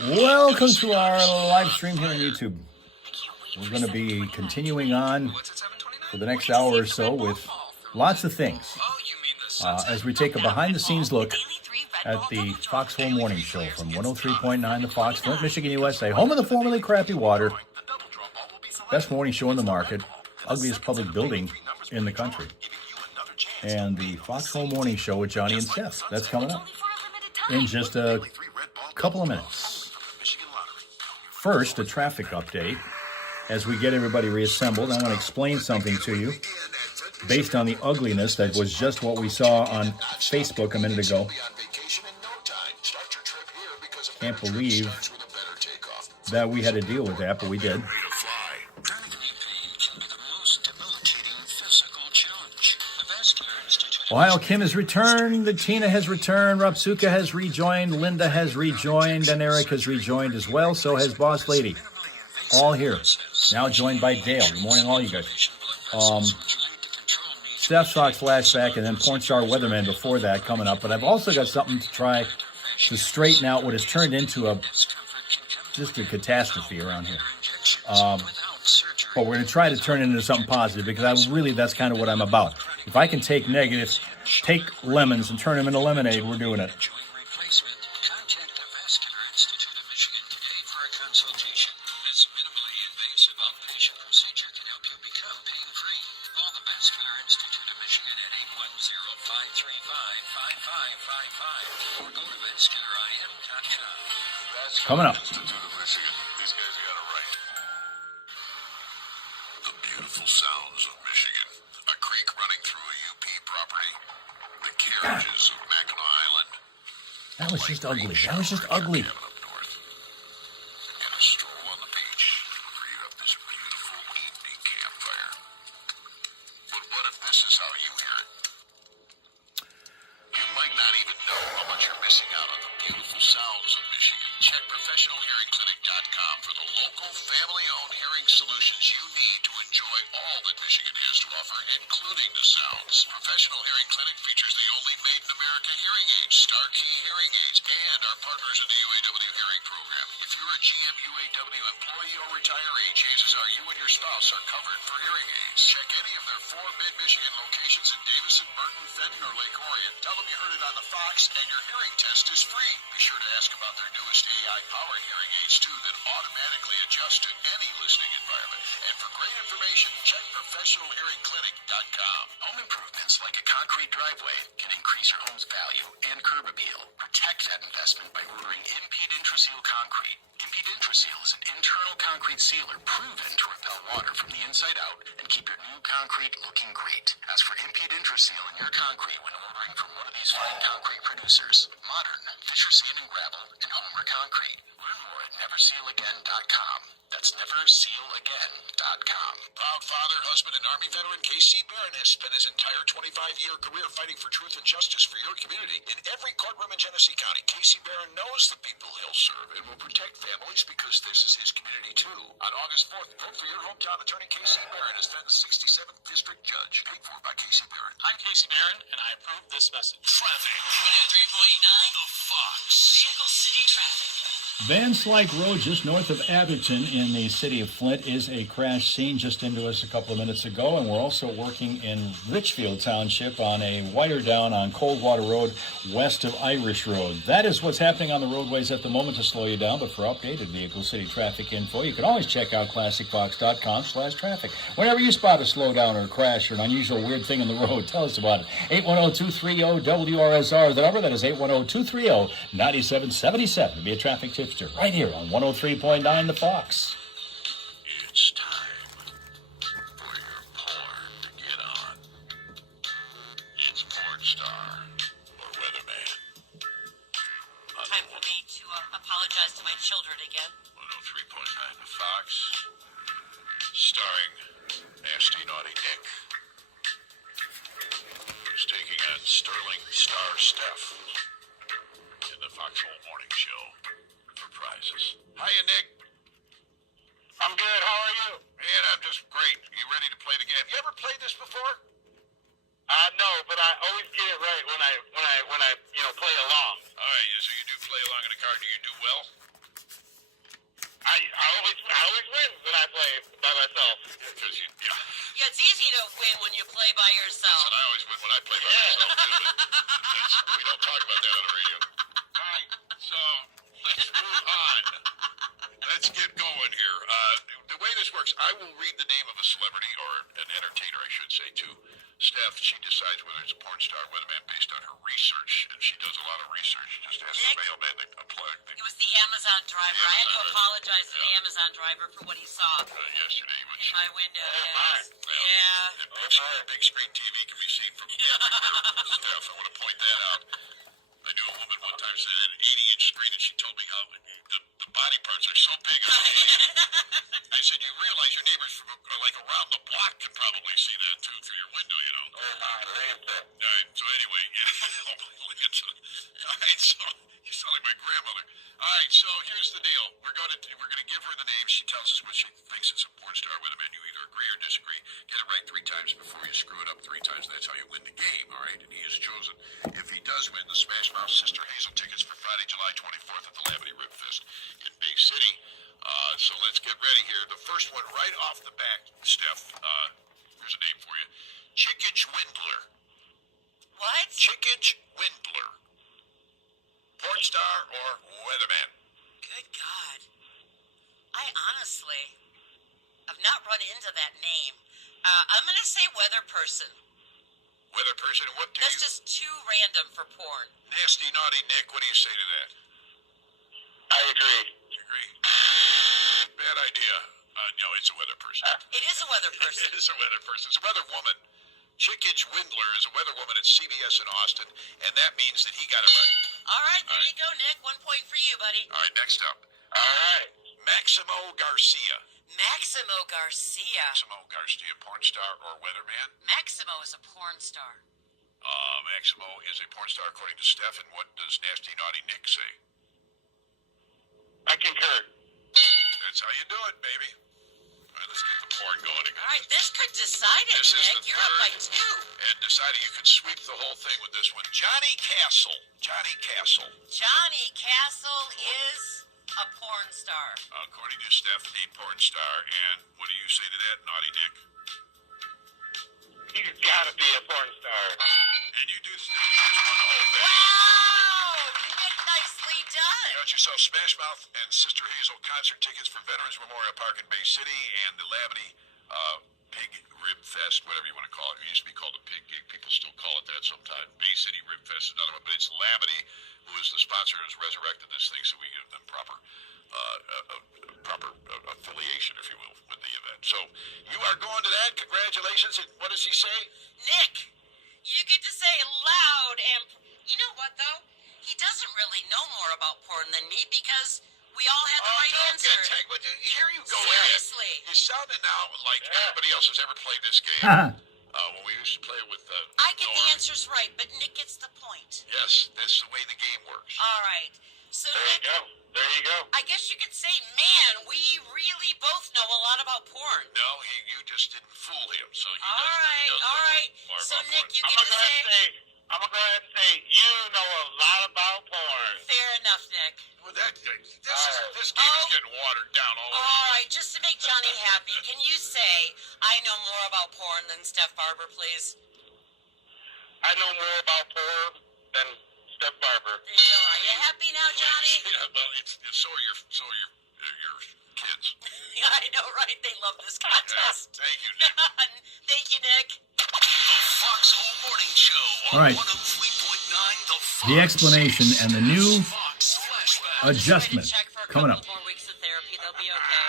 Welcome to our live stream here on YouTube. We're going to be continuing on for the next hour or so with lots of things as we take a behind-the-scenes look at the Foxhole Morning Show from 103.9 The Fox, Flint, Michigan, USA, home of the formerly crappy water, best morning show in the market, ugliest public building in the country, and the Foxhole Morning Show with Johnny and Steph. That's coming up in just a couple of minutes. First, a traffic update. As we get everybody reassembled, I want to explain something to you based on the ugliness that was just what we saw on Facebook a minute ago. Can't believe that we had to deal with that, but we did. Ohio Kim has returned, the Tina has returned, Rapsuka has rejoined, Linda has rejoined, and Eric has rejoined as well. So has Boss Lady. All here. Now joined by Dale. Good morning, all you guys. Steph Sox flashback and then Porn Star Weatherman before that coming up. But I've also got something to try to straighten out what has turned into just a catastrophe around here. But we're going to try to turn it into something positive because that's kind of what I'm about. If I can take negatives, take lemons and turn them into lemonade, we're doing it. Coming up. That was just ugly. That was just ugly. Like Road just north of Atherton in the city of Flint is a crash scene just into us a couple of minutes ago, and we're also working in Richfield Township on a wire down on Coldwater Road west of Irish Road. That is what's happening on the roadways at the moment to slow you down, but for updated Vehicle City traffic info, you can always check out ClassicFox.com/traffic. Whenever you spot a slowdown or a crash or an unusual weird thing in the road, tell us about it. 810-230-WRSR, the number, that is 810-230-9777 to be a traffic tipster right here on 103.9 The Fox. It's time for your porn to get on. It's Porn Star or Weatherman. Time for me to apologize to my children again. 103.9 The Fox, starring Nasty Naughty Nick, who's taking on Sterling Star Steph in the Foxhole Morning Show for prizes. Hiya, Nick. I'm good. How are you? Man, I'm just great. You ready to play the game? You ever played this before? No, but I always get it right when I play by yourself. And I always win when I play by myself, too. But we don't talk about that on the radio. All right, so let's move on. Let's get going here. The way this works, I will read the name of a celebrity, or an entertainer, I should say, to Steph. She decides whether it's a porn star or weatherman based on her research, and she does a lot of research. Just ask the mailman to unplug the It was the Amazon driver. I had to apologize to the Amazon driver for what he saw yesterday, which in my window. and big screen TV can be seen from everywhere. Steph, I want to point that out. I knew a woman one time said had an 80-inch screen, and she told me how the body parts are so big. I said, you realize your neighbors from like around the block can probably see that too through your window, you know? All right, so anyway, all right, so you sound like my grandmother. All right, so here's the deal. We're gonna give her the name. She tells us what she thinks is a porn star weatherman. You either agree or disagree. Get it right 3 times before you screw it up 3 times. That's how you win the game, all right? And he is chosen. If he does win, the Smash Mouth Sister Hazel tickets for Friday, July 24th at the Lavity Rib Fest in Bay City. So let's get ready here. The first one right off the bat, Steph, here's a name for you. Chickage Windler. What? Chickage Windler. Porn star or weatherman? Good God. I honestly have not run into that name. I'm going to say weather person. Weather person, what do That's you... just too random for porn. Nasty, naughty Nick, what do you say to that? I agree. You agree? Bad idea. No, it's a weather person. It is a weather person. It is a weather person. It's a weather woman. Chickage Windler is a weather woman at CBS in Austin, and that means that he got it right. All right, there you go, Nick. 1 point for you, buddy. All right, next up. All right. Maximo Garcia. Maximo Garcia. Maximo Garcia, porn star or weatherman? Maximo is a porn star. Maximo is a porn star according to Steph, and what does Nasty Naughty Nick say? I concur. That's how you do it, baby. All right, let's get the porn going again. All right, this could decide it, This is Nick. the You're up by third. 2. And decided you could sweep the whole thing with this one. Johnny Castle. Johnny Castle. Johnny Castle is a porn star. According to Steph, a porn star. And what do you say to that, Naughty Nick? He's got to be a porn star. And you just won the whole thing. Wow! Nick, nicely done. You got yourself Smash Mouth and Sister Hazel concert tickets for Veterans Memorial Park in Bay City and the Lavity Pig Rib Fest, whatever you want to call it. It used to be called a pig gig. People still call it that sometimes. Bay City Rib Fest is another one, but it's Lavity who is the sponsor, has resurrected this thing, so we give them proper affiliation, if you will, with the event. So you are going to that. Congratulations. And what does he say? Nick, you get to say loud and... You know what, though? He doesn't really know more about porn than me because we all had the right answer. Here you go. Seriously. You're sounding now like everybody else has ever played this game. When we used to play with I get the Norm. answers right, but Nick gets the point. Yes, that's the way the game works. All right. So, There Nick, you go. There you go. I guess you could say, man, we really both know a lot about porn. No, you just didn't fool him. So he All does, right, he does all know right. more So, about Nick, porn. you I'm get gonna to go ahead and say, say. I'm gonna go ahead and say you know a lot about porn. fair enough, Nick. Well, this right. game is getting watered down all over. All right, just to make Johnny happy, can you say, I know more about porn than Steph Barber, please? I know more about porn than Steph Barber. There you go. Are you happy now, Johnny? Yeah, well, so are your kids. I know, right? They love this contest. Thank you, Nick. Thank you, Nick. The Foxhole Morning Show on All right. 103.9 The explanation and the new Fox Flashback. I'll just write a adjustment check for a coming couple up. more weeks of therapy. They'll be okay.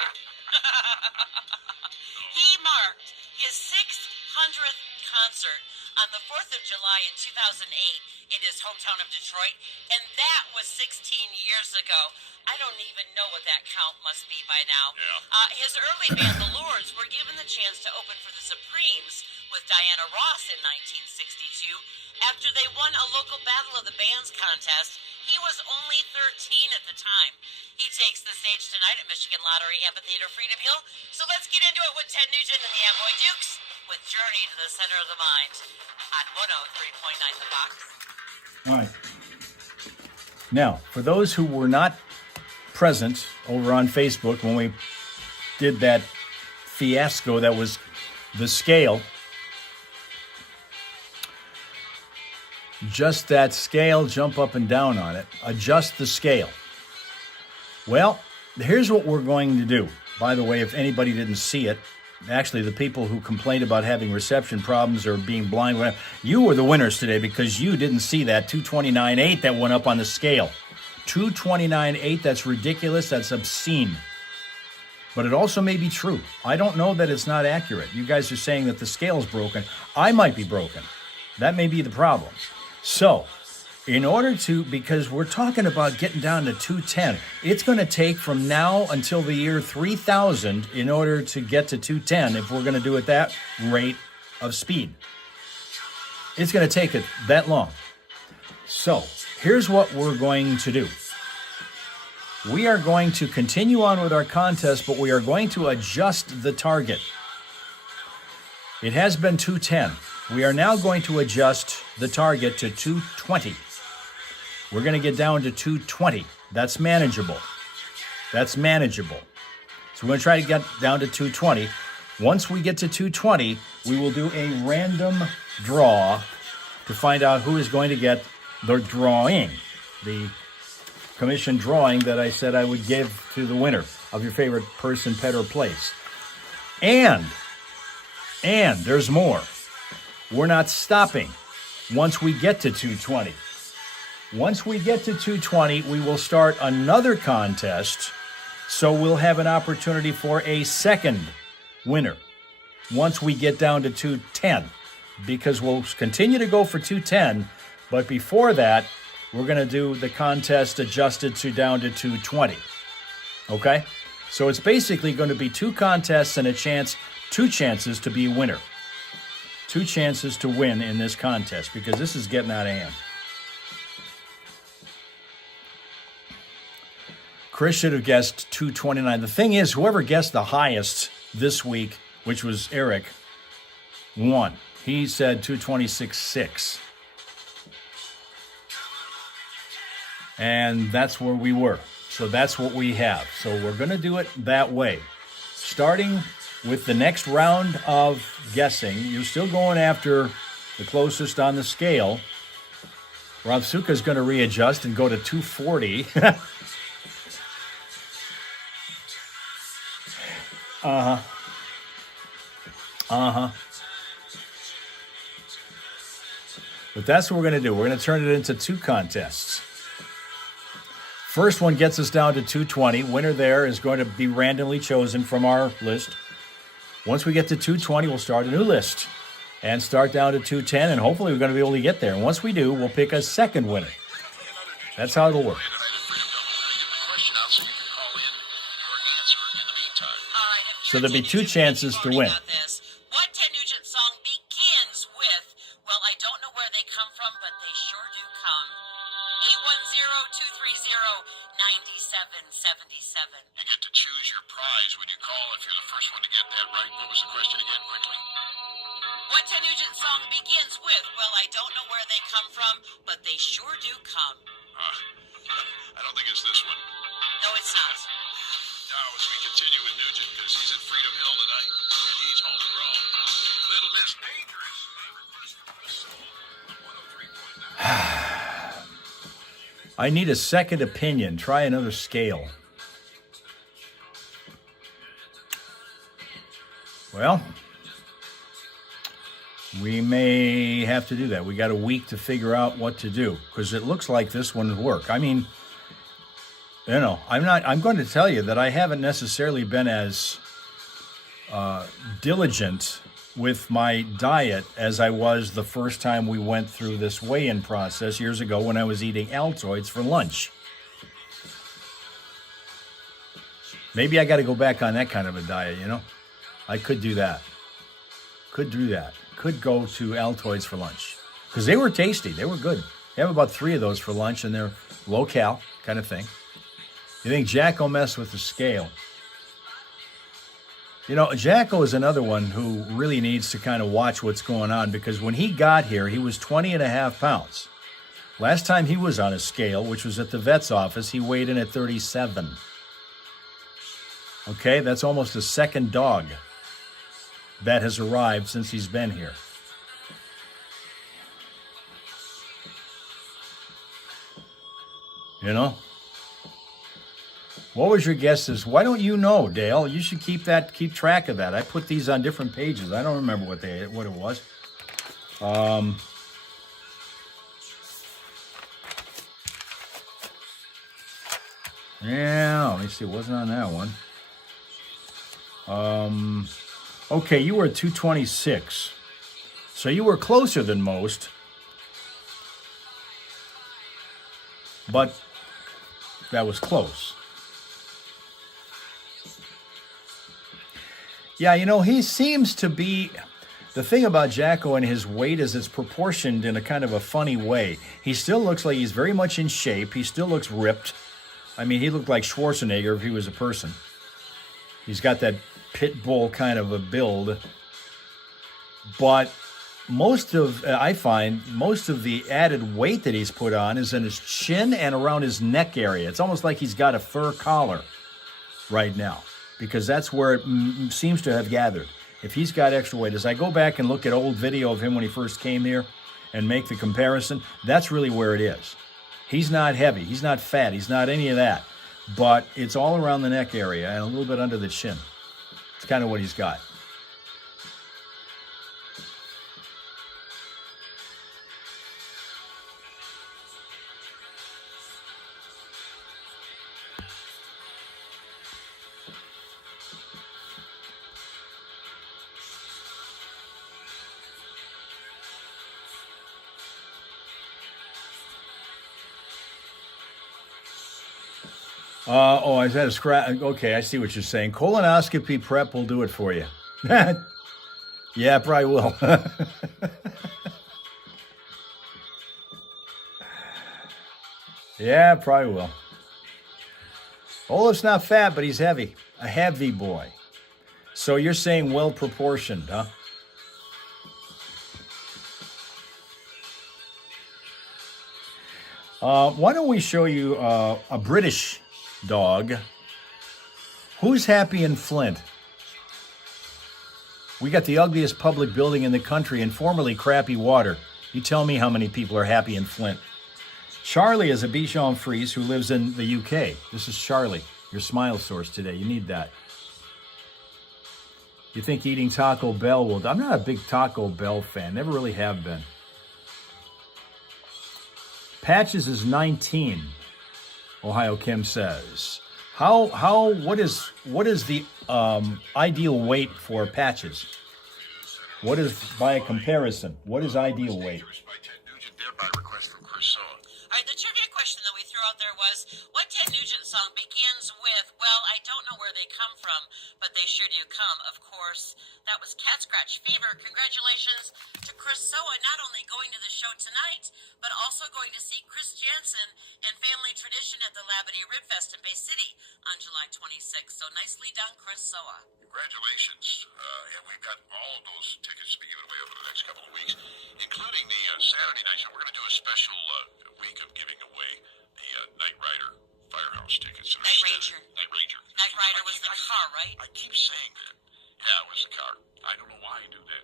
He marked his 600th concert on the 4th of July in 2008 in his hometown of Detroit, and that was 16 years ago. I don't even know what that count must be by now. Yeah. His early band, the Lords, were given the chance to open for the Supremes with Diana Ross in 1962. After they won a local Battle of the Bands contest, he was only 13 at the time. He takes the stage tonight at Michigan Lottery Amphitheater Freedom Hill. So let's get into it with Ted Nugent and the Amboy Dukes with Journey to the Center of the Mind on 103.9 The Fox. All right. Now, for those who were not present over on Facebook when we did that fiasco that was the scale, Adjust that scale, jump up and down on it. Adjust the scale. Well, here's what we're going to do. By the way, if anybody didn't see it, actually the people who complained about having reception problems or being blind, whatever, you were the winners today because you didn't see that 229.8 that went up on the scale. 229.8, that's ridiculous, that's obscene. But it also may be true. I don't know that it's not accurate. You guys are saying that the scale's broken. I might be broken. That may be the problem. So, in order to, because we're talking about getting down to 210, it's going to take from now until the year 3000 in order to get to 210 if we're going to do it that rate of speed. It's going to take it that long. So, here's what we're going to do. We are going to continue on with our contest, but we are going to adjust the target. It has been 210. We are now going to adjust the target to 220. We're going to get down to 220. That's manageable. That's manageable. So we're going to try to get down to 220. Once we get to 220, we will do a random draw to find out who is going to get the drawing, the commission drawing that I said I would give to the winner of your favorite person, pet, or place. And there's more. We're not stopping once we get to 220. Once we get to 220, we will start another contest, so we'll have an opportunity for a second winner once we get down to 210, because we'll continue to go for 210, but before that, we're going to do the contest adjusted to down to 220. Okay? So it's basically going to be two contests and two chances to be a winner. Two chances to win in this contest because this is getting out of hand. Chris should have guessed 229. The thing is, whoever guessed the highest this week, which was Eric, won. He said 226.6. And that's where we were. So that's what we have. So we're going to do it that way. Starting with the next round of guessing, you're still going after the closest on the scale. Ravsuka's going to readjust and go to 240. But that's what we're going to do. We're going to turn it into two contests. First one gets us down to 220. Winner there is going to be randomly chosen from our list. Once we get to 220, we'll start a new list and start down to 210, and hopefully we're going to be able to get there. And once we do, we'll pick a second winner. That's how it'll work. So there'll be two chances to win. What Ted Nugent song begins with, well, I don't know where they come from, but they sure do come. 810-230-9777. You get to choose your prize when you call if you're the first one to get that right. What was the question again, quickly? What Ted Nugent song begins with, well, I don't know where they come from, but they sure do come. I don't think it's this one. No, it's not. Now, as we continue with Nugent, because he's at Freedom Hill tonight, and he's homegrown. Little Miss Dangerous. I need a second opinion. Try another scale. Well, we may have to do that. We got a week to figure out what to do because it looks like this one would work. I mean, you know, I'm going to tell you that I haven't necessarily been as diligent with my diet as I was the first time we went through this weigh-in process years ago when I was eating Altoids for lunch. Maybe I got to go back on that kind of a diet, you know? I could do that. Could do that. Could go to Altoids for lunch. Because they were tasty. They were good. I have about 3 of those for lunch, and they're low-cal kind of thing. You think Jack will mess with the scale? You know, Jacko is another one who really needs to kind of watch what's going on because when he got here, he was 20.5 pounds. Last time he was on a scale, which was at the vet's office, he weighed in at 37. Okay, that's almost a second dog that has arrived since he's been here. You know? What was your guesses? Why don't you know, Dale? You should keep track of that. I put these on different pages. I don't remember what it was. Yeah, let me see. It wasn't on that one. Okay, you were 226. So you were closer than most. But that was close. Yeah, you know, he seems to be... The thing about Jacko and his weight is it's proportioned in a kind of a funny way. He still looks like he's very much in shape. He still looks ripped. I mean, he looked like Schwarzenegger if he was a person. He's got that pit bull kind of a build. But I find most of the added weight that he's put on is in his chin and around his neck area. It's almost like he's got a fur collar right now, because that's where it seems to have gathered. If he's got extra weight, as I go back and look at old video of him when he first came here and make the comparison, that's really where it is. He's not heavy, he's not fat, he's not any of that, but it's all around the neck area and a little bit under the chin. It's kind of what he's got. Is that a scratch? Okay, I see what you're saying. Colonoscopy prep will do it for you. Yeah, probably will. Yeah, probably will. Olaf's not fat, but he's heavy. A heavy boy. So you're saying well proportioned, huh? Why don't we show you a British dog? Who's happy in Flint? We got the ugliest public building in the country and formerly crappy water. You tell me how many people are happy in Flint. Charlie is a Bichon Frise who lives in the UK. This is Charlie, your smile source today. You need that. You think eating Taco Bell will... I'm not a big Taco Bell fan. Never really have been. Patches is 19, Ohio Kim says. What is the ideal weight for Patches? What is, by comparison, what is ideal weight? All right, the trivia question that we threw out there was, what Ted Nugent song begins with, well, I don't know where they come from, but they sure do come. Of course, that was Cat Scratch Fever. Congratulations to Chris Soa, not only going to the show tonight, but also going to see Chris Jansen and Family Tradition at the Labadee Rib Fest in Bay City on July 26th. So nicely done, Chris Soa. Congratulations. Yeah, we've got all of those tickets to be given away over the next couple of weeks, including the Saturday night show. We're going to do a special week of giving away the Knight Rider Firehouse tickets. Night Ranger. Night Ranger. Knight Rider was the car, right? I keep saying that. Yeah, it was the car. I don't know why I do that.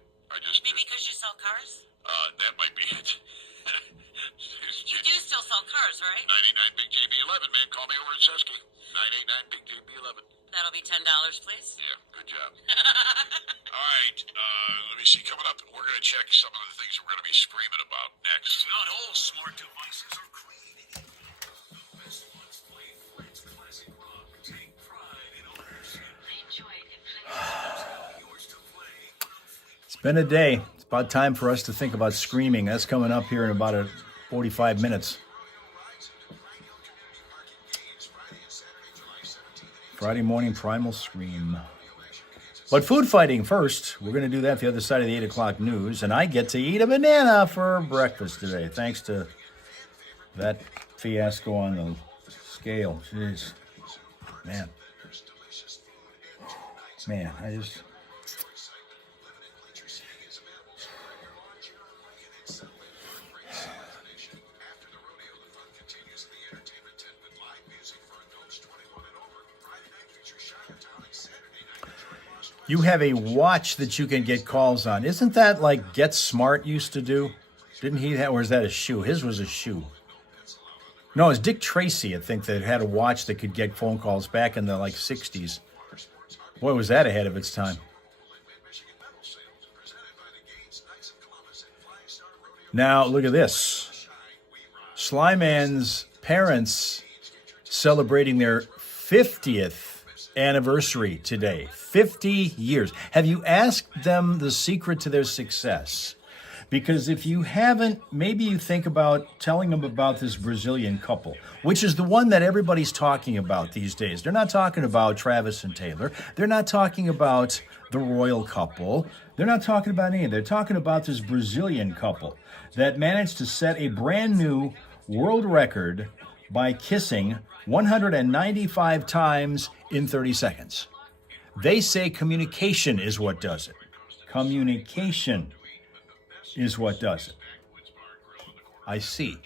Maybe because you sell cars? That might be it. You do still sell cars, right? 99 Big JB11, man. Call me over at Sesky. 989 Big JB11. That'll be $10, please. Yeah, good job. All right, let me see. Coming up, we're going to check some of the things we're going to be screaming about next. Not all smart devices are created equal. The best ones play Fred's classic rock. Take pride in ownership. I enjoyed it. Yours to play. It's been a day. It's about time for us to think about screaming. That's coming up here in about 45 minutes. Friday morning primal scream. But food fighting first. We're going to do that the other side of the 8 o'clock news. And I get to eat a banana for breakfast today, thanks to that fiasco on the scale. Jeez. Man, I just... You have a watch that you can get calls on. Isn't that like Get Smart used to do? Didn't he have, or is that a shoe? His was a shoe. No, it was Dick Tracy, I think, that had a watch that could get phone calls back in the, 60s. Boy, was that ahead of its time. Now, look at this. Slyman's parents celebrating their 50th anniversary today. 50 years. Have you asked them the secret to their success? Because if you haven't, maybe you think about telling them about this Brazilian couple, which is the one that everybody's talking about these days. They're not talking about Travis and Taylor. They're not talking about the royal couple. They're not talking about any. They're talking about this Brazilian couple that managed to set a brand new world record by kissing 195 times in 30 seconds. They say communication is what does it. Communication is what does it. I see.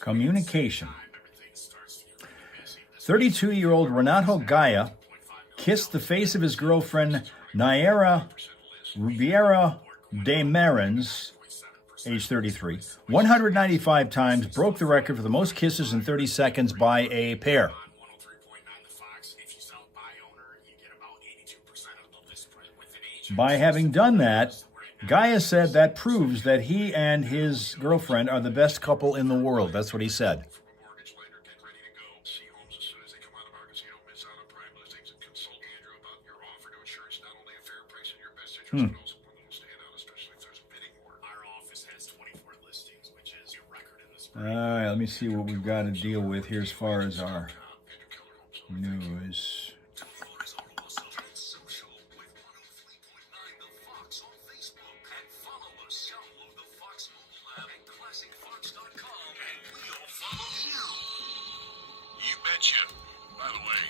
Communication. 32-year-old Renato Gaia kissed the face of his girlfriend, Naira Rubiera de Marins, age 33, 195 times, broke the record for the most kisses in 30 seconds by a pair. By having done that, Gaia said that proves that he and his girlfriend are the best couple in the world. That's what he said. All right, let me see what we've got to deal with here as far as our news. You betcha. By the way,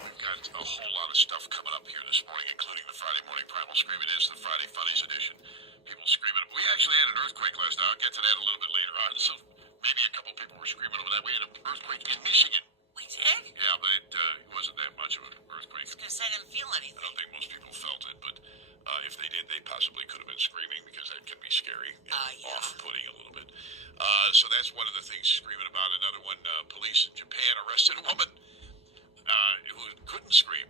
we've got a whole lot of stuff coming up here this morning, including the Friday Morning Primal Scream. It is the Friday Funnies edition. People screaming. We actually had an earthquake last night. I'll get to that a little bit later on. So maybe a couple people were screaming over that. We had an earthquake in Michigan. We did? Yeah, but it wasn't that much of an earthquake. Because I didn't feel anything. I don't think most people felt it, but if they did, they possibly could have been screaming because that can be scary and Yeah. off-putting a little bit. So that's one of the things screaming about. Another one, police in Japan arrested a woman who couldn't scream.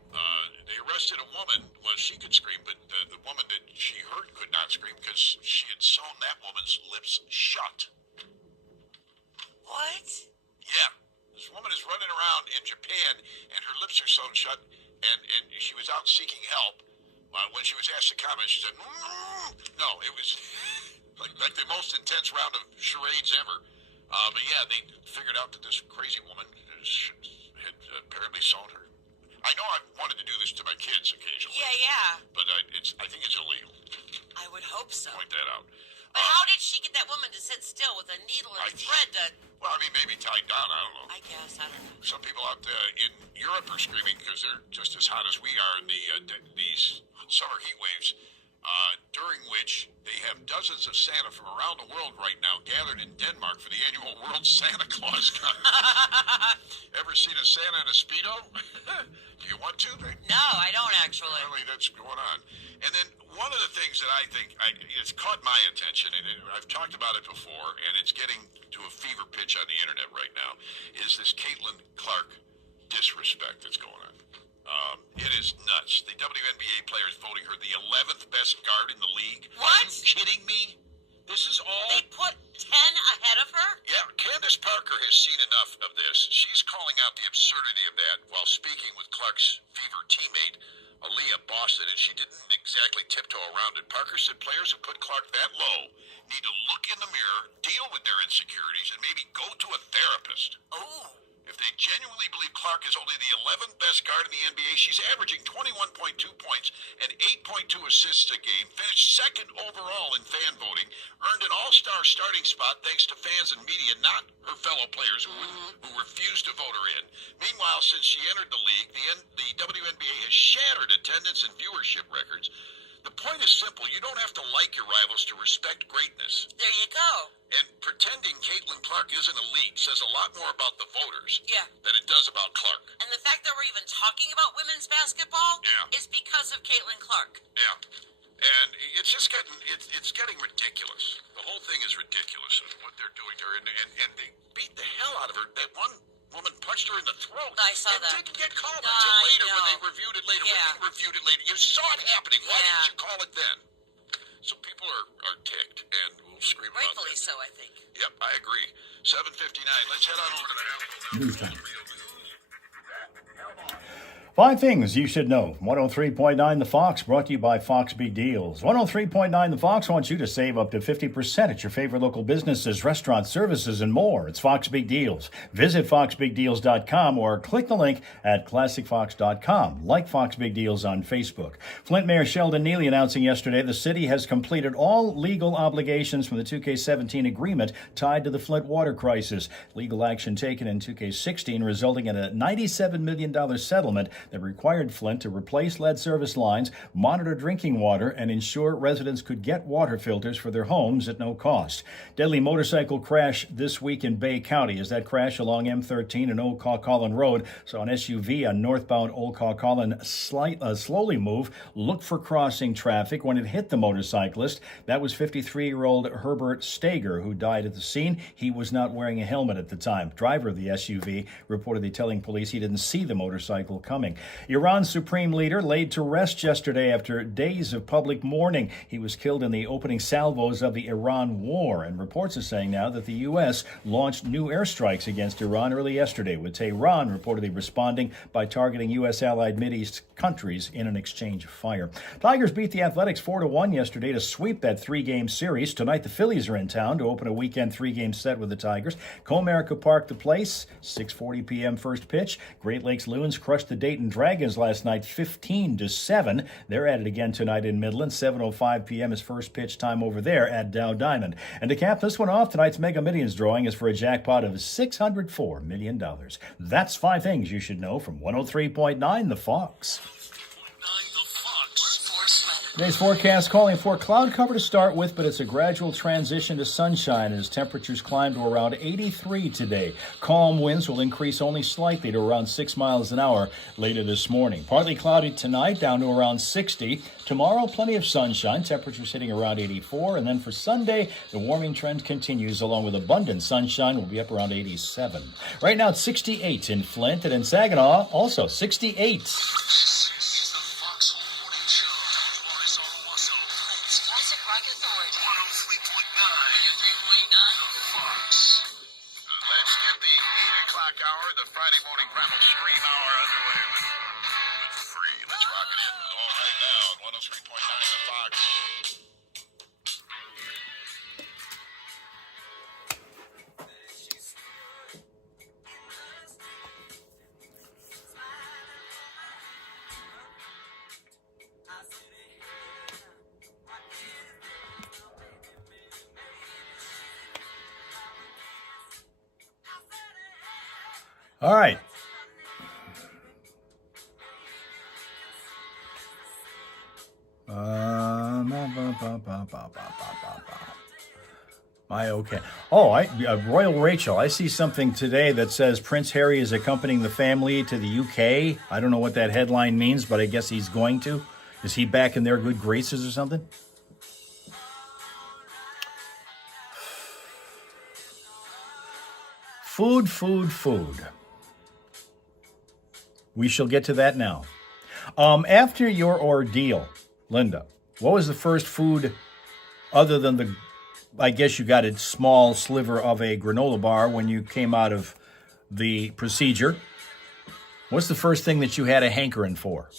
They arrested a woman. Well, she could scream, but the woman that she hurt could not scream because she had sewn that woman's lips shut. What? Yeah. This woman is running around in Japan, and her lips are sewn shut, and she was out seeking help. When she was asked to comment, she said, No, it was like the most intense round of charades ever. But yeah, they figured out that this crazy woman had apparently sewn her. I know I've wanted to do this to my kids occasionally. Yeah. But I think it's illegal. I would hope so. Point that out. But how did she get that woman to sit still with a needle and a thread to... Well, I mean, maybe tied down. I don't know. I guess. I don't know. Some people out in Europe are screaming because they're just as hot as we are in these summer heat waves, during which they have dozens of Santa from around the world right now gathered in Denmark for the annual World Santa Claus contest. Ever seen a Santa in a Speedo? Do you want to? No, I don't actually. Apparently that's going on. And then one of the things that I think it's caught my attention, and I've talked about it before, and it's getting to a fever pitch on the internet right now, is this Caitlin Clark disrespect that's going on. It is nuts. The WNBA player is voting her the 11th best guard in the league. What? Are you kidding me? This is all... They put 10 ahead of her? Yeah, Candace Parker has seen enough of this. She's calling out the absurdity of that while speaking with Clark's Fever teammate, Aaliyah Boston, and she didn't exactly tiptoe around it. Parker said players who put Clark that low need to look in the mirror, deal with their insecurities, and maybe go to a therapist. Oh. If they genuinely believe Clark is only the 11th best guard in the NBA, she's averaging 21.2 points and 8.2 assists a game, finished second overall in fan voting, earned an all-star starting spot thanks to fans and media, not her fellow players who refused to vote her in. Meanwhile, since she entered the league, the WNBA has shattered attendance and viewership records. The point is simple. You don't have to like your rivals to respect greatness. There you go. And pretending Caitlin Clark isn't elite says a lot more about the voters Yeah. than it does about Clark. And the fact that we're even talking about women's basketball Yeah. is because of Caitlin Clark. Yeah. And it's just getting ridiculous. The whole thing is ridiculous, what they're doing to her. And they beat the hell out of her. That one woman punched her in the throat. I saw and that. didn't get called I until later when know. they reviewed it later. Yeah. When they reviewed it later. You saw it happening. Why Yeah. didn't you call it then? So people are ticked and will scream about Rightfully that. so, I think. Yep, I agree. 7:59. Let's head on over to the News time. 5 things you should know. 103.9 The Fox, brought to you by Fox Big Deals. 103.9 The Fox wants you to save up to 50% at your favorite local businesses, restaurants, services, and more. It's Fox Big Deals. Visit foxbigdeals.com or click the link at classicfox.com. Like Fox Big Deals on Facebook. Flint Mayor Sheldon Neely announcing yesterday the city has completed all legal obligations from the 2K17 agreement tied to the Flint water crisis. Legal action taken in 2K16 resulting in a $97 million settlement that required Flint to replace lead service lines, monitor drinking water, and ensure residents could get water filters for their homes at no cost. Deadly motorcycle crash this week in Bay County as that crash along M13 and Old Cawcolin Road saw an SUV on northbound Old Cawcolin slowly move, look for crossing traffic when it hit the motorcyclist. That was 53-year-old Herbert Stager, who died at the scene. He was not wearing a helmet at the time. Driver of the SUV reportedly telling police he didn't see the motorcycle coming. Iran's supreme leader laid to rest yesterday after days of public mourning. He was killed in the opening salvos of the Iran war, and reports are saying now that the U.S. launched new airstrikes against Iran early yesterday, with Tehran reportedly responding by targeting U.S. allied Mideast countries in an exchange of fire. Tigers beat the Athletics 4-1 yesterday to sweep that 3-game series. Tonight, the Phillies are in town to open a weekend 3-game set with the Tigers. Comerica Park, the place, 6:40 p.m. first pitch. Great Lakes Loons crushed the Dayton Dragons last night 15-7. They're at it again tonight in Midland. 7:05 p.m. is first pitch time over there at Dow Diamond. And to cap this one off, tonight's Mega Millions drawing is for a jackpot of $604 million. That's 5 things you should know from 103.9 The Fox. Today's forecast calling for cloud cover to start with, but it's a gradual transition to sunshine as temperatures climb to around 83 today. Calm winds will increase only slightly to around 6 miles an hour later this morning. Partly cloudy tonight, down to around 60. Tomorrow, plenty of sunshine, temperatures hitting around 84. And then for Sunday, the warming trend continues along with abundant sunshine. Will be up around 87. Right now, it's 68 in Flint, and in Saginaw, also 68. Let's get the 8 o'clock hour, the Friday morning Primal Scream Hour underway with free. Let's rock it in with All Right Now at 103.9 The Fox. All right. Okay. Oh, Royal Rachel, I see something today that says Prince Harry is accompanying the family to the UK. I don't know what that headline means, but I guess he's going to. Is he back in their good graces or something? Food. We shall get to that now. After your ordeal, Linda, what was the first food other than I guess you got a small sliver of a granola bar when you came out of the procedure? What's the first thing that you had a hankering for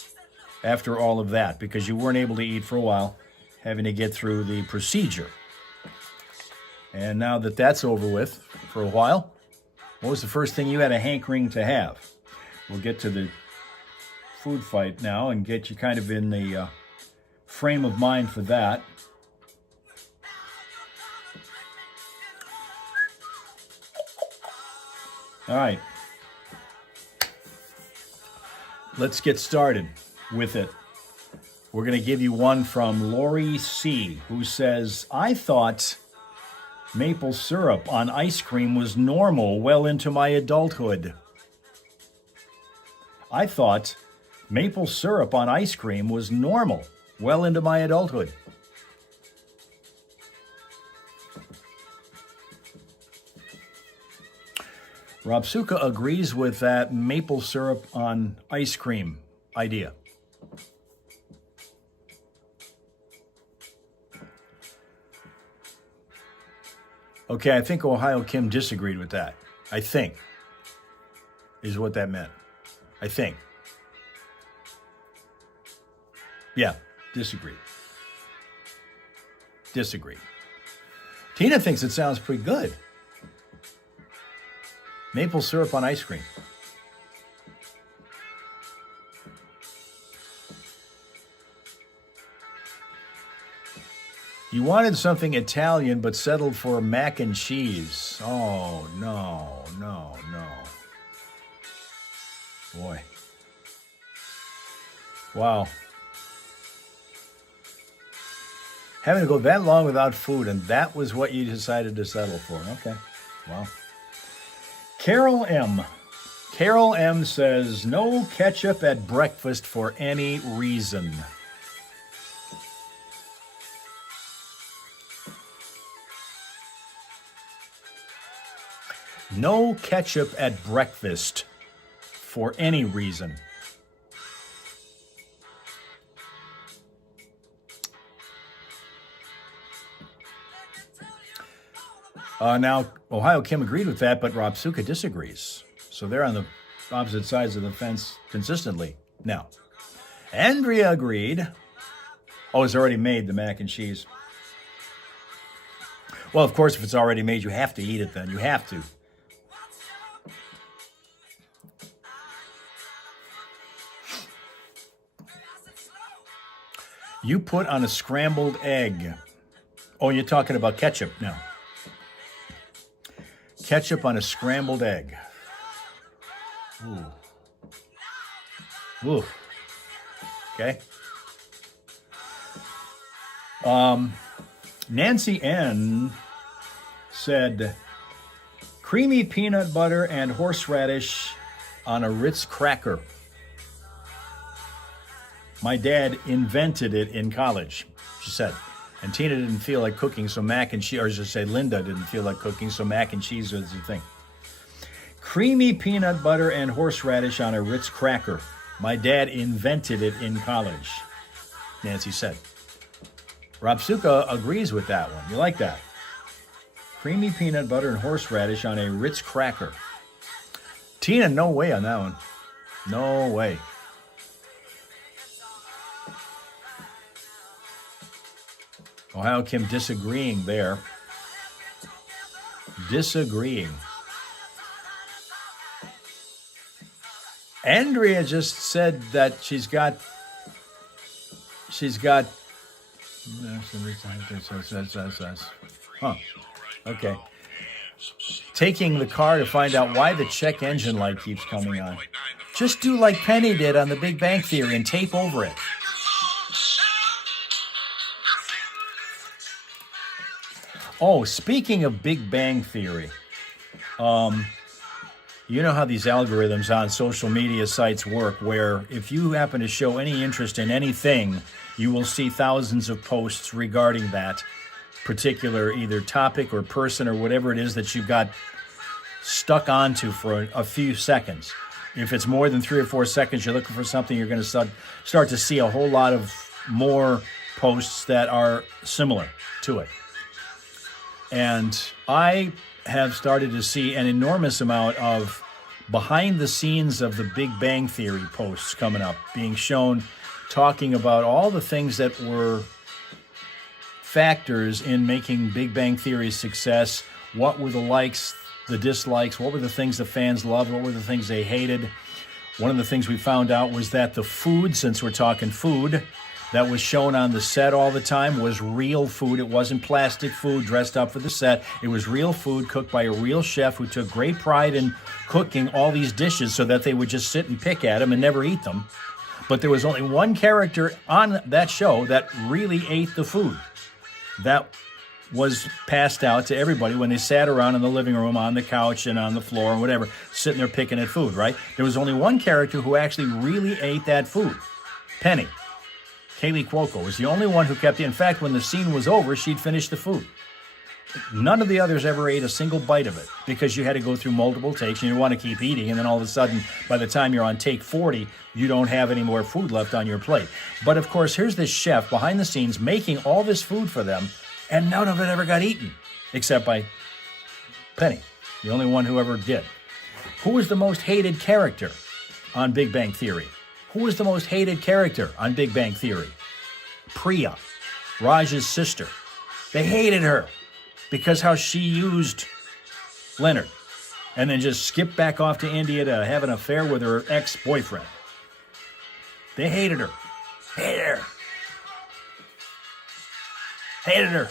after all of that? Because you weren't able to eat for a while, having to get through the procedure. And now that that's over with for a while, what was the first thing you had a hankering to have? We'll get to the food fight now and get you kind of in the frame of mind for that. All right. Let's get started with it. We're going to give you one from Lori C., who says, I thought maple syrup on ice cream was normal well into my adulthood. I thought maple syrup on ice cream was normal well into my adulthood. Rob Suka agrees with that maple syrup on ice cream idea. Okay, I think Ohio Kim disagreed with that. I think is what that meant. I think. Yeah, disagree. Disagree. Tina thinks it sounds pretty good. Maple syrup on ice cream. You wanted something Italian but settled for mac and cheese. Oh, no, no, no. Boy. Wow. Having to go that long without food, and that was what you decided to settle for. Okay. Wow. Carol M. Carol M says, no ketchup at breakfast for any reason. No ketchup at breakfast for any reason. Now, Ohio Kim agreed with that, but Rob Suka disagrees. So they're on the opposite sides of the fence consistently. Now, Andrea agreed. Oh, it's already made, the mac and cheese. Well, of course, if it's already made, you have to eat it then. You have to. You put on a scrambled egg. Oh, you're talking about ketchup now. Ketchup on a scrambled egg. Ooh. Ooh. Okay. Nancy N. said, creamy peanut butter and horseradish on a Ritz cracker. My dad invented it in college, she said. And Tina didn't feel like cooking, so mac and cheese, or just say Linda didn't feel like cooking, so mac and cheese was the thing. Creamy peanut butter and horseradish on a Ritz cracker. My dad invented it in college, Nancy said. Rob Suka agrees with that one. You like that? Creamy peanut butter and horseradish on a Ritz cracker. Tina, no way on that one. No way. Ohio Kim disagreeing there. Disagreeing. Andrea just said that she's got. Huh. Okay. Taking the car to find out why the check engine light keeps coming on. Just do like Penny did on The Big Bang Theory and tape over it. Oh, speaking of Big Bang Theory, you know how these algorithms on social media sites work, where if you happen to show any interest in anything, you will see thousands of posts regarding that particular either topic or person or whatever it is that you've got stuck onto for a few seconds. If it's more than 3 or 4 seconds, you're looking for something, you're going to start to see a whole lot of more posts that are similar to it. And I have started to see an enormous amount of behind the scenes of the Big Bang Theory posts coming up, being shown, talking about all the things that were factors in making Big Bang Theory's success. What were the likes, the dislikes? What were the things the fans loved? What were the things they hated? One of the things we found out was that the food, since we're talking food, that was shown on the set all the time was real food. It wasn't plastic food dressed up for the set. It was real food cooked by a real chef who took great pride in cooking all these dishes so that they would just sit and pick at them and never eat them. But there was only one character on that show that really ate the food. That was passed out to everybody when they sat around in the living room, on the couch and on the floor and whatever, sitting there picking at food, right? There was only one character who actually really ate that food. Penny. Kaylee Cuoco was the only one who kept it. In fact, when the scene was over, she'd finish the food. None of the others ever ate a single bite of it because you had to go through multiple takes and you want to keep eating, and then all of a sudden, by the time you're on take 40, you don't have any more food left on your plate. But of course, here's this chef behind the scenes making all this food for them, and none of it ever got eaten, except by Penny, the only one who ever did. Who was the most hated character on Big Bang Theory? Who was the most hated character on Big Bang Theory? Priya, Raj's sister. They hated her because how she used Leonard and then just skipped back off to India to have an affair with her ex-boyfriend. They hated her. Hated her. Hated her.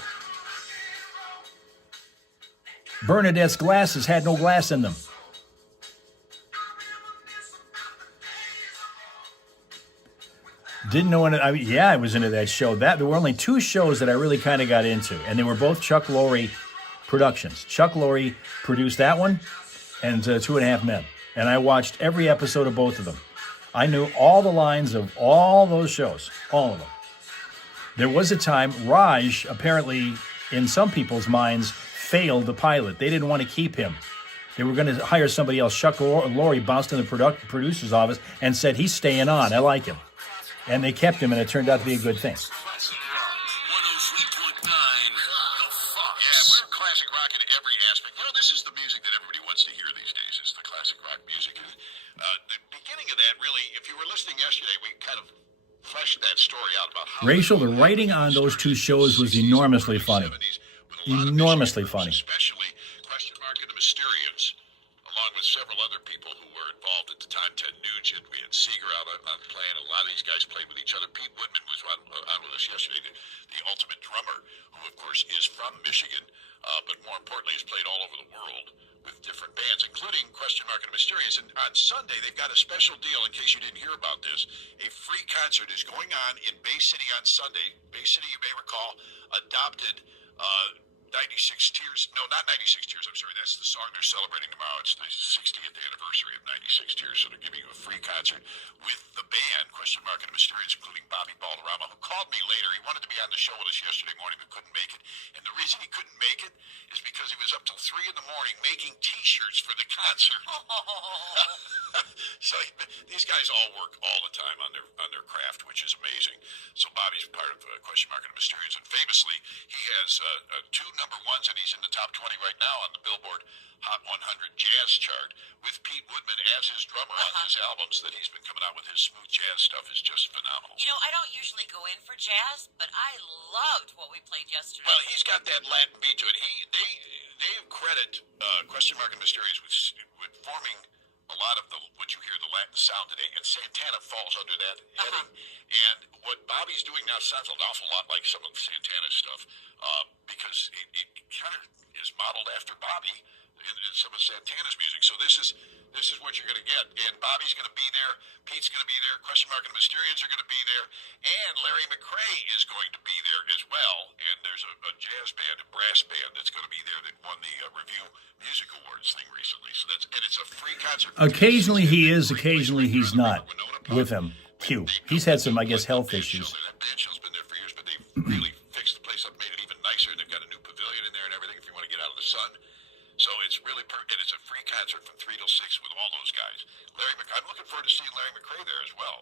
Bernadette's glasses had no glass in them. Didn't know I was into that show. There were only two shows that I really kind of got into, and they were both Chuck Lorre productions. Chuck Lorre produced that one and 2.5 Men, and I watched every episode of both of them. I knew all the lines of all those shows, all of them. There was a time Raj, apparently, in some people's minds, failed the pilot. They didn't want to keep him. They were going to hire somebody else. Chuck Lorre bounced in the producer's office and said, he's staying on. I like him. And they kept him, and it turned out to be a good thing. Yeah, we're classic rock in every aspect. You know, this is the music that everybody wants to hear these days, is the classic rock music. And the beginning of that, really, if you were listening yesterday, we kind of fleshed that story out about how... Rachel, the writing on those two shows was enormously funny. Enormously funny. Especially Question Mark and the Mysterians, along with several other people who were involved at the time. Ted Nugent, we had Seeger out on playing. A lot of these guys played with each other. Pete Woodman was on with us yesterday, the ultimate drummer, who of course is from Michigan, but more importantly has played all over the world with different bands, including Question Mark and the Mysterians. And on Sunday, they've got a special deal, in case you didn't hear about this. A free concert is going on in Bay City on Sunday. Bay City, you may recall, adopted 96 Tears. No, not 96 Tears. I'm sorry. That's the song they're celebrating tomorrow. It's the 60th anniversary of 96 Tears. So they're giving you a free concert with the band, Question Mark and the Mysterians, including Bobby Balderrama, who called me later. He wanted to be on the show with us yesterday morning, but couldn't make it. And the reason he couldn't make it is because he was up till 3 in the morning making T-shirts for the concert. So these guys all work all the time on their craft, which is amazing. So Bobby's part of Question Mark and the Mysterians, and famously, he has 2 number ones, and he's in the top 20 right now on the Billboard Hot 100 Jazz chart with Pete Woodman as his drummer on his albums that he's been coming out with. His smooth jazz stuff is just phenomenal. You know, I don't usually go in for jazz, but I loved what we played yesterday. Well, he's got that Latin beat to it. They credit Question Mark and Mysterians with forming a lot of what you hear, the Latin sound today, and Santana falls under that heading. And what Bobby's doing now sounds an awful lot like some of Santana's stuff, because it kind of is modeled after Bobby in some of Santana's music. So this is what you're going to get. And Bobby's going to be there. Pete's going to be there. Question Mark and the Mysterians are going to be there. And Larry McCray is going to be there as well. And there's a jazz band, a brass band that's going to be there that won the Review Music Awards thing recently. So it's a free concert. Occasionally he is, occasionally he's not with him. Q. He's had some, I guess, health issues. That band shell's been there for years, but they've really fixed the place up, made it even nicer. They've got a new pavilion in there and everything if you want to get out of the sun. So it's really and it's a free concert from 3 till 6 with all those guys. I'm looking forward to seeing Larry McCray there as well.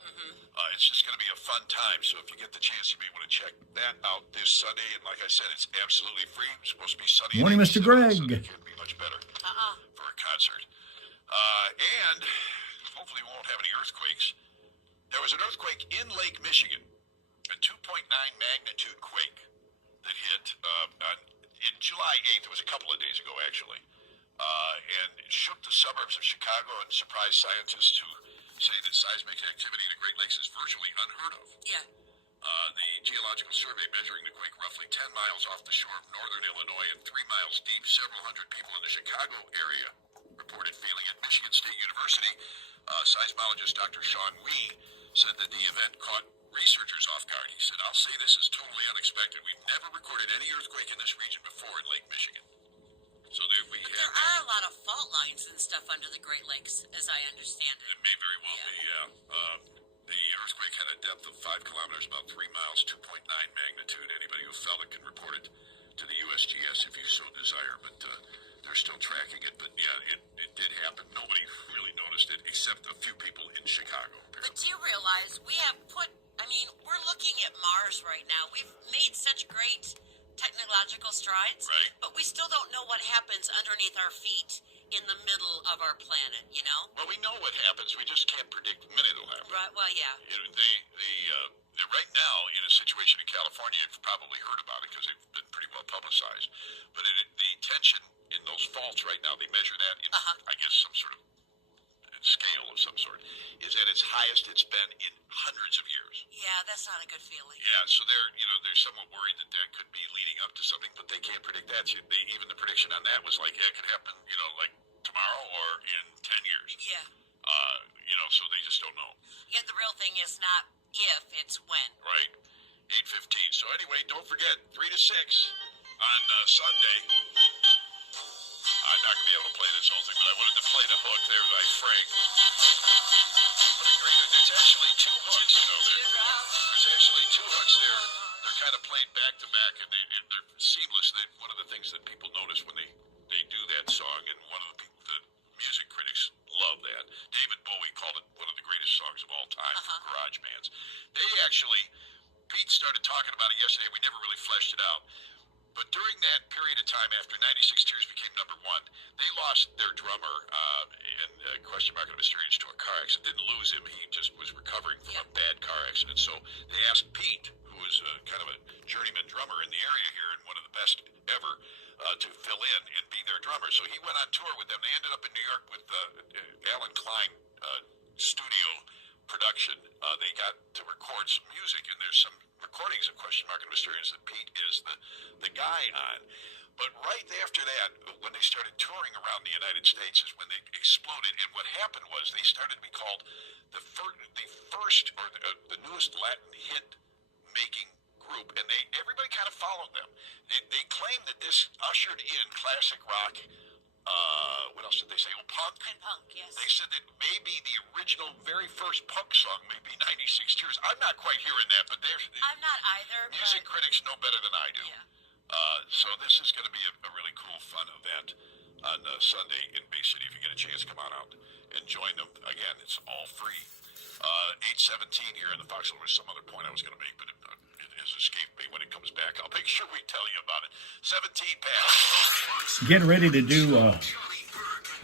It's just going to be a fun time. So if you get the chance, you may want to check that out this Sunday. And like I said, it's absolutely free. It's supposed to be sunny. Morning, Mr. Greg. So it can't be much better for a concert. And hopefully we won't have any earthquakes. There was an earthquake in Lake Michigan, a 2.9 magnitude quake that hit in July 8th. It was a couple of days ago, actually. And it shook the suburbs of Chicago and surprised scientists who say that seismic activity in the Great Lakes is virtually unheard of. Yeah. The Geological Survey measuring the quake roughly 10 miles off the shore of northern Illinois and 3 miles deep. Several hundred people in the Chicago area reported feeling. At Michigan State University, seismologist Dr. Sean Wee said that the event caught researchers off guard. He said, I'll say this is totally unexpected. We've never recorded any earthquake in this region before in Lake Michigan. So there we But have there that. are a lot of fault lines and stuff under the Great Lakes, as I understand it. It may very well be, yeah. The earthquake had a depth of 5 kilometers, about 3 miles, 2.9 magnitude. Anybody who felt it can report it to the USGS if you so desire, but they're still tracking it. But yeah, it did happen. Nobody really noticed it except a few people in Chicago. But do you realize we're looking at Mars right now. We've made such great technological strides, Right. but we still don't know what happens underneath our feet in the middle of our planet, you know? Well, we know what happens. We just can't predict when it'll happen. Right, well, yeah. They're right now in a situation in California. You've probably heard about it because they've been pretty well publicized. But the tension in those faults right now, they measure that in, I guess, some sort of scale of some sort, is at its highest it's been in hundreds of years. Yeah, that's not a good feeling. Yeah, so they're somewhat worried that could be leading up to something, but they can't predict that. So even the prediction on that was like, yeah, it could happen, like tomorrow or in 10 years. Yeah. So they just don't know. Yeah, the real thing is not if, it's when. Right. 8:15. So anyway, don't forget, 3 to 6 on Sunday. I'm not going to be able to play this whole thing, but I wanted to play the hook there by Frank. What a great, there's actually 2 hooks, there's actually 2 hooks there. They're kind of played back to back, and they're seamless. One of the things that people notice when they do that song, and one of the music critics love that. David Bowie called it one of the greatest songs of all time for garage bands. Pete started talking about it yesterday. We never really fleshed it out. But during that period of time, after 96 Tears became #1, they lost their drummer in question mark of mysterious to a car accident. Didn't lose him. He just was recovering from a bad car accident. So they asked Pete, who was kind of a journeyman drummer in the area here and one of the best ever, to fill in and be their drummer. So he went on tour with them. They ended up in New York with Alan Klein studio production. They got to record some music, and there's some recordings of Question Mark and Mysterious that Pete is the guy on. But right after that, when they started touring around the United States is when they exploded. And what happened was they started to be called the first or the newest Latin hit making group, and everybody kind of followed them. They claimed that this ushered in classic rock. What else did they say? Oh, punk. And punk, yes. They said that maybe the original, very first punk song may be 96 Tears. I'm not quite hearing that, but I'm not either. Music critics know better than I do. Yeah. So this is going to be a really cool, fun event on Sunday in Bay City. If you get a chance, come on out and join them. Again, it's all free. 8:17 here in the Foxhole. There's some other point I was going to make, but it has escaped me. When it comes back, I'll make sure we tell you about it. 17 past. Getting ready to do a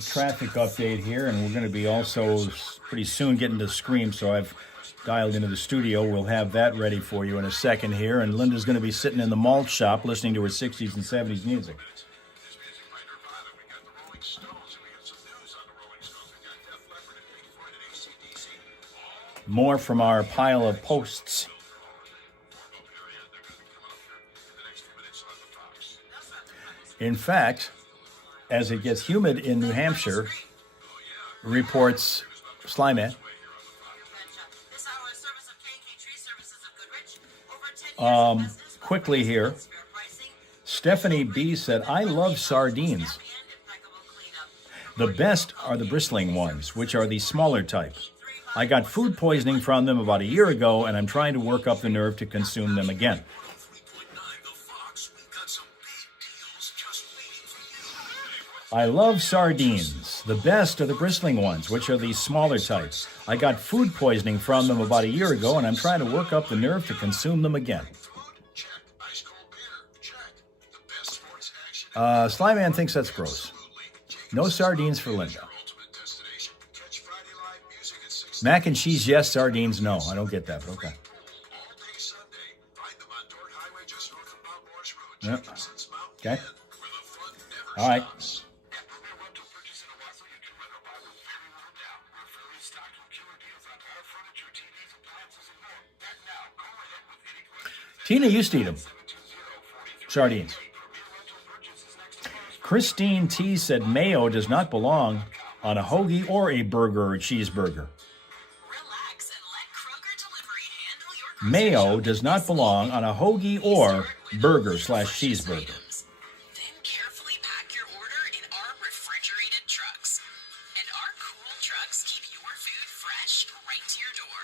traffic update here, and we're going to be also pretty soon getting to Scream, so I've dialed into the studio. We'll have that ready for you in a second here, and Linda's going to be sitting in the malt shop listening to her 60s and 70s music. More from our pile of posts. In fact, as it gets humid in New Hampshire, reports Slyman, quickly here, Stephanie B. said, I love sardines. The best are the bristling ones, which are the smaller type. I got food poisoning from them about a year ago, and I'm trying to work up the nerve to consume them again. I love sardines. The best are the bristling ones, which are the smaller types. I got food poisoning from them about a year ago, and I'm trying to work up the nerve to consume them again. Slyman thinks that's gross. No sardines for Linda. Mac and cheese, yes. Sardines, no. I don't get that, but okay. Yep. Okay. All right. Tina used to eat them. Sardines. Christine T. said mayo does not belong on a hoagie or a burger or cheeseburger. Relax and let Kroger Mayo does not belong on a hoagie or burger/cheeseburger. Then carefully pack your order in our refrigerated trucks. And our cool trucks keep your food fresh right to your door.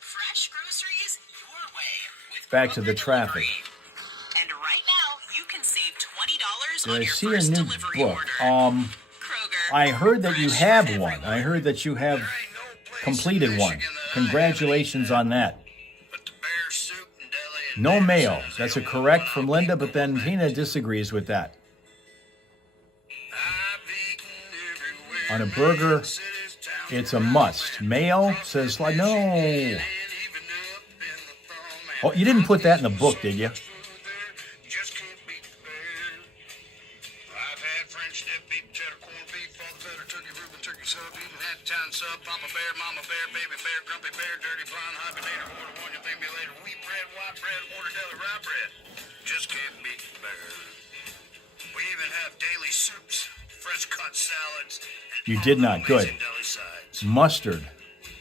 Fresh groceries your way with Back to the Kroger traffic. Delivery. And right now, you can save $20 Did on I your see a first new delivery book? order. Kroger. I heard that you Fresh have for one. I everyone. heard that you have There ain't no place in completed one. Michigan that I Congratulations on that. but the Bear Soup and Deli and No Dance mayo. is That's the a only correct one from I'll Linda, keep but then going. Tina disagrees with that. I've eaten everywhere, On a burger, cities, towns, it's a must. Mayo says, like, no. and even up in the thumb. Oh, you didn't put that in the book, did you? Just can't beat the Bear. I've had French dip, beef, cheddar, corned beef, father better, turkey, Reuben, turkey sub, even had Italian sub, Papa Bear, Mama Bear, Baby Bear, Grumpy Bear, Dirty Blonde, Hibernator, order one, you thank me later, wheat bread, white bread, order deli, rye bread. Just can't beat the Bear. We even have daily soups, fresh cut salads, and You all did the not. Good. amazing deli sides. Mustard.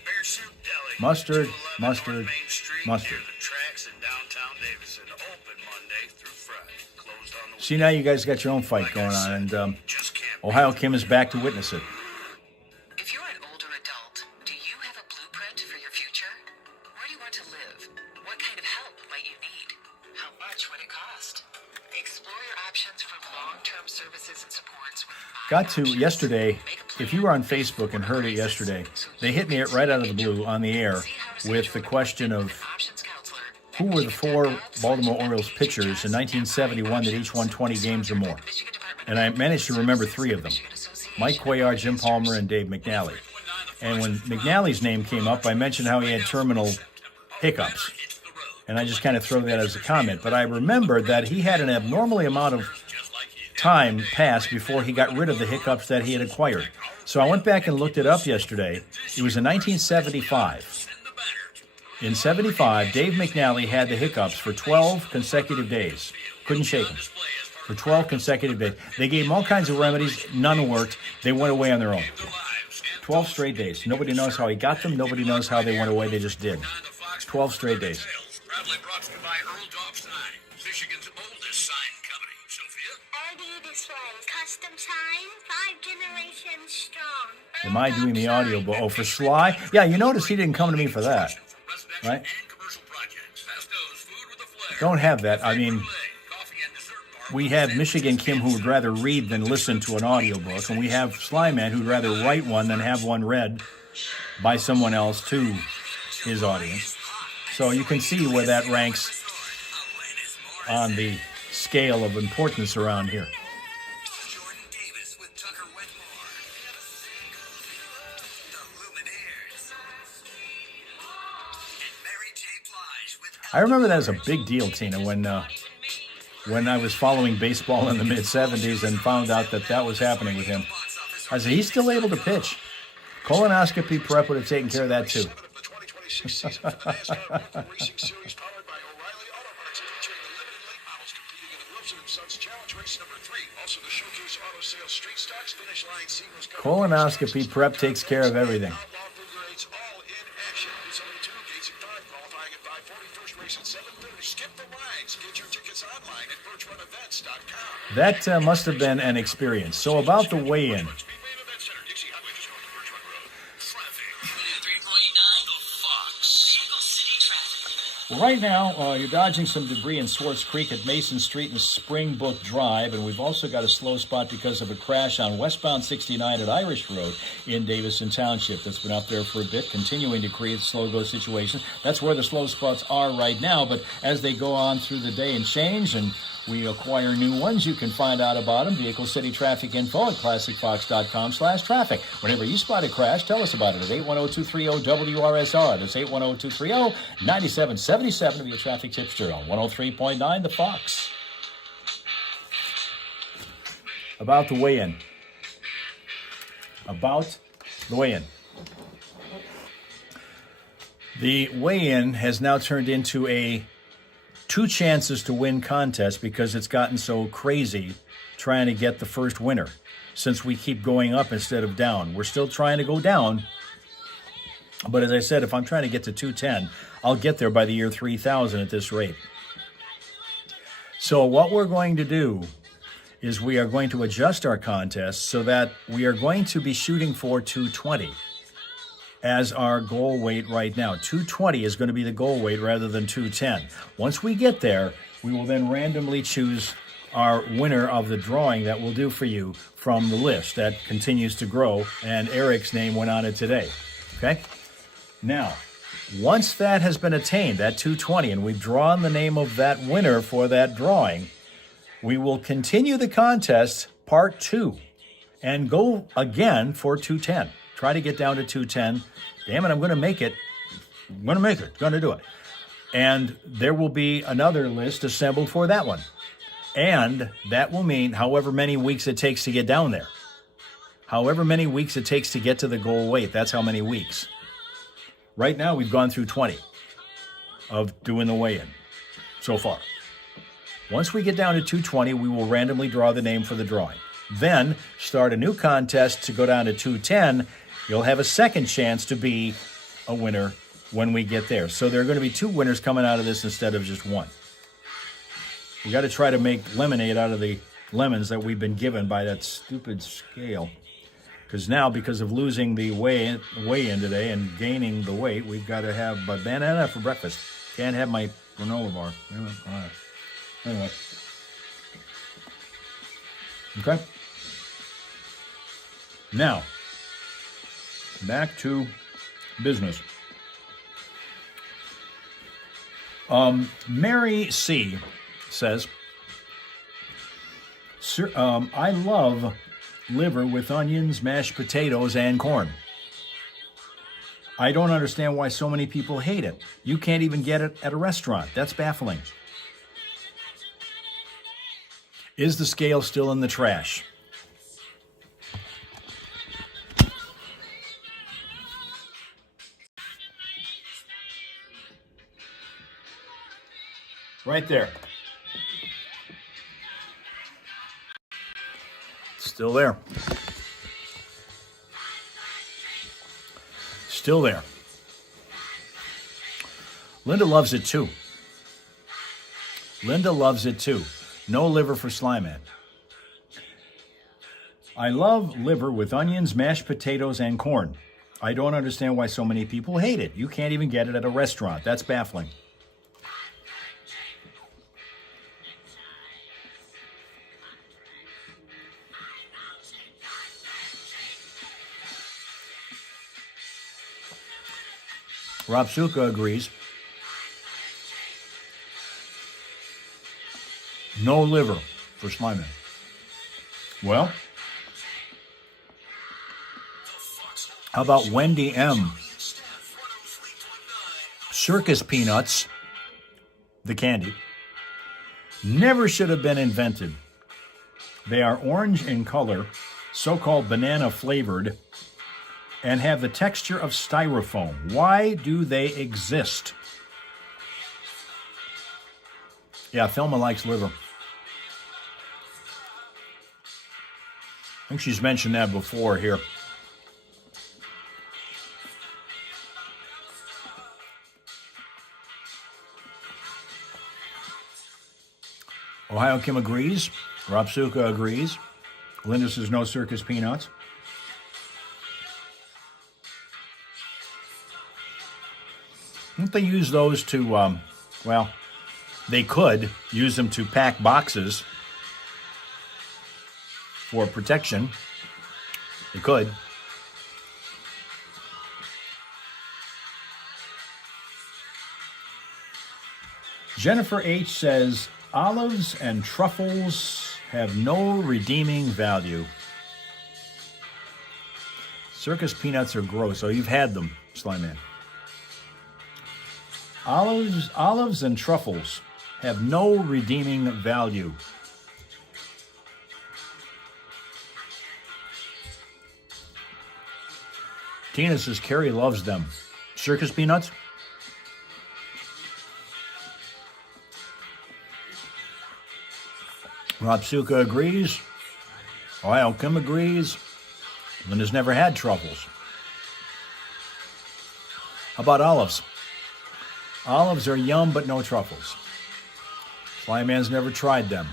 Bear Soup Deli, Mustard, 211 mustard, North Main Street, mustard. near the tracks in downtown Davison. Open Monday through Friday, closed on the See, now you guys got your own fight going on, and Just can't Ohio Kim is back to witness it. If you're an older adult, do you have a blueprint for your future? Where do you want to live? What kind of help might you need? How much would it cost? Explore your options for long-term services and supports with Got to yesterday, if you were on Facebook and heard it yesterday, they hit me right out of the blue on the air with the question of Options Counselor. who were the four Baltimore Orioles pitchers in 1971 that each won 20 games or more. And I managed to remember three of them: Mike Cuellar, Jim Palmer, and Dave McNally. And when McNally's name came up, I mentioned how he had terminal hiccups. And I just kind of throw that as a comment. But I remembered that he had an abnormally amount of time passed before he got rid of the hiccups that he had acquired. So I went back and looked it up yesterday. It was in 1975. In 75, Dave McNally had the hiccups for 12 consecutive days. Couldn't shake them. For 12 consecutive days. They gave him all kinds of remedies. None worked. They went away on their own. 12 straight days. Nobody knows how he got them. Nobody knows how they went away. They just did. 12 straight days. Proudly brought to you by Earl Dobbs Sign, Michigan's oldest sign company. Sophia? LD displays, custom sign, 5 generations strong. Am I doing the audio? Oh, for Sly? Yeah, you notice he didn't come to me for that. Right? And commercial projects. Festos, food with a flair. Don't have that. I mean, Coffee and dessert bar. we have Michigan Kim who would rather read than listen to an audiobook, and we have Sly Man who'd rather write one than have one read by someone else to his audience. So you can see where that ranks on the scale of importance around here. Jordan Davis with Tucker Wetmore. The Lumineers. And Mary J. Blige with I remember that as a big deal, Tina, when I was following baseball in the mid-'70s and found out that that was happening with him. I said, he's still able to pitch. Colonoscopy prep would have taken care of that, too. of the 2026 season for the NASCAR Racing Series powered by O'Reilly Auto Parts featuring the limited late models competing in the Wilson & Sons Challenge Race number 3. Also the Showcase Auto Sales Street Stocks Finish Line Seamless Colonoscopy prep takes care of everything. Outlaw Figure Eights all in action. It's only 2 gates at 5, qualifying at 5:40. First race at 7:30. Skip the lines. Get your tickets online at birchronevents.com. That must have been an experience. So about the weigh-in. Speedway and Event Center, Dixie Highway, just north of Birch Run Road. Traffic. 3.9 The Fox. Vehicle City Traffic. Well, right now, you're dodging some debris in Swartz Creek at Mason Street and Springbrook Drive, and we've also got a slow spot because of a crash on westbound 69 at Irish Road in Davison Township. That's been out there for a bit, continuing to create slow-go situations. That's where the slow spots are right now, but as they go on through the day and change and we acquire new ones, you can find out about them. Vehicle City Traffic Info at classicfox.com/traffic. Whenever you spot a crash, tell us about it at 810-230-WRSR. That's 810-230-9777 to be a traffic tipster on 103.9 The Fox. About the weigh-in. About the weigh-in. The weigh-in has now turned into a 2 chances to win contest because it's gotten so crazy trying to get the first winner. Since we keep going up instead of down, we're still trying to go down, But as I said, if I'm trying to get to 210, I'll get there by the year 3000 at this rate. So what we're going to do is we are going to adjust our contest so that we are going to be shooting for 220 as our goal weight right now. 220 is going to be the goal weight rather than 210. Once we get there, we will then randomly choose our winner of the drawing that we'll do for you from the list that continues to grow, and Eric's name went on it today. Okay? Now, once that has been attained, that 220, and we've drawn the name of that winner for that drawing, we will continue the contest, part 2, and go again for 210. Try to get down to 210. Damn it, I'm going to make it. I'm going to make it. Going to do it. And there will be another list assembled for that one. And that will mean however many weeks it takes to get down there. However many weeks it takes to get to the goal weight, that's how many weeks. Right now, we've gone through 20 of doing the weigh-in so far. Once we get down to 220, we will randomly draw the name for the drawing. Then start a new contest to go down to 210. You'll have a second chance to be a winner when we get there. So there are going to be 2 winners coming out of this instead of just 1. We got to try to make lemonade out of the lemons that we've been given by that stupid scale. Because now, because of losing the weigh-in today and gaining the weight, we've got to have a banana for breakfast. Can't have my granola bar. Anyway. Okay. Now, back to business. Mary C. says, Sir, I love liver with onions, mashed potatoes, and corn. I don't understand why so many people hate it. You can't even get it at a restaurant. That's baffling. Is the scale still in the trash? Right there. Still there. Still there. Linda loves it too. Linda loves it too. No liver for Slyman. I love liver with onions, mashed potatoes, and corn. I don't understand why so many people hate it. You can't even get it at a restaurant. That's baffling. Rob Suka agrees. No liver for Slyman. Well, how about Wendy M? Circus peanuts, the candy, never should have been invented. They are orange in color, so-called banana flavored, and have the texture of styrofoam. Why do they exist? Yeah, Thelma likes liver. I think she's mentioned that before here. Ohio Kim agrees. Rob Suka agrees. Linda says no circus peanuts. Don't they use those to, well, they could use them to pack boxes for protection. They could. Jennifer H. says, olives and truffles have no redeeming value. Circus peanuts are gross. Oh, you've had them, Slyman. Olives and truffles have no redeeming value. Tina says Carrie loves them. Circus peanuts? Rob Suka agrees. Ohio Kim agrees. Linda's never had truffles. How about olives? Olives are yum, but no truffles. Flyman's never tried them.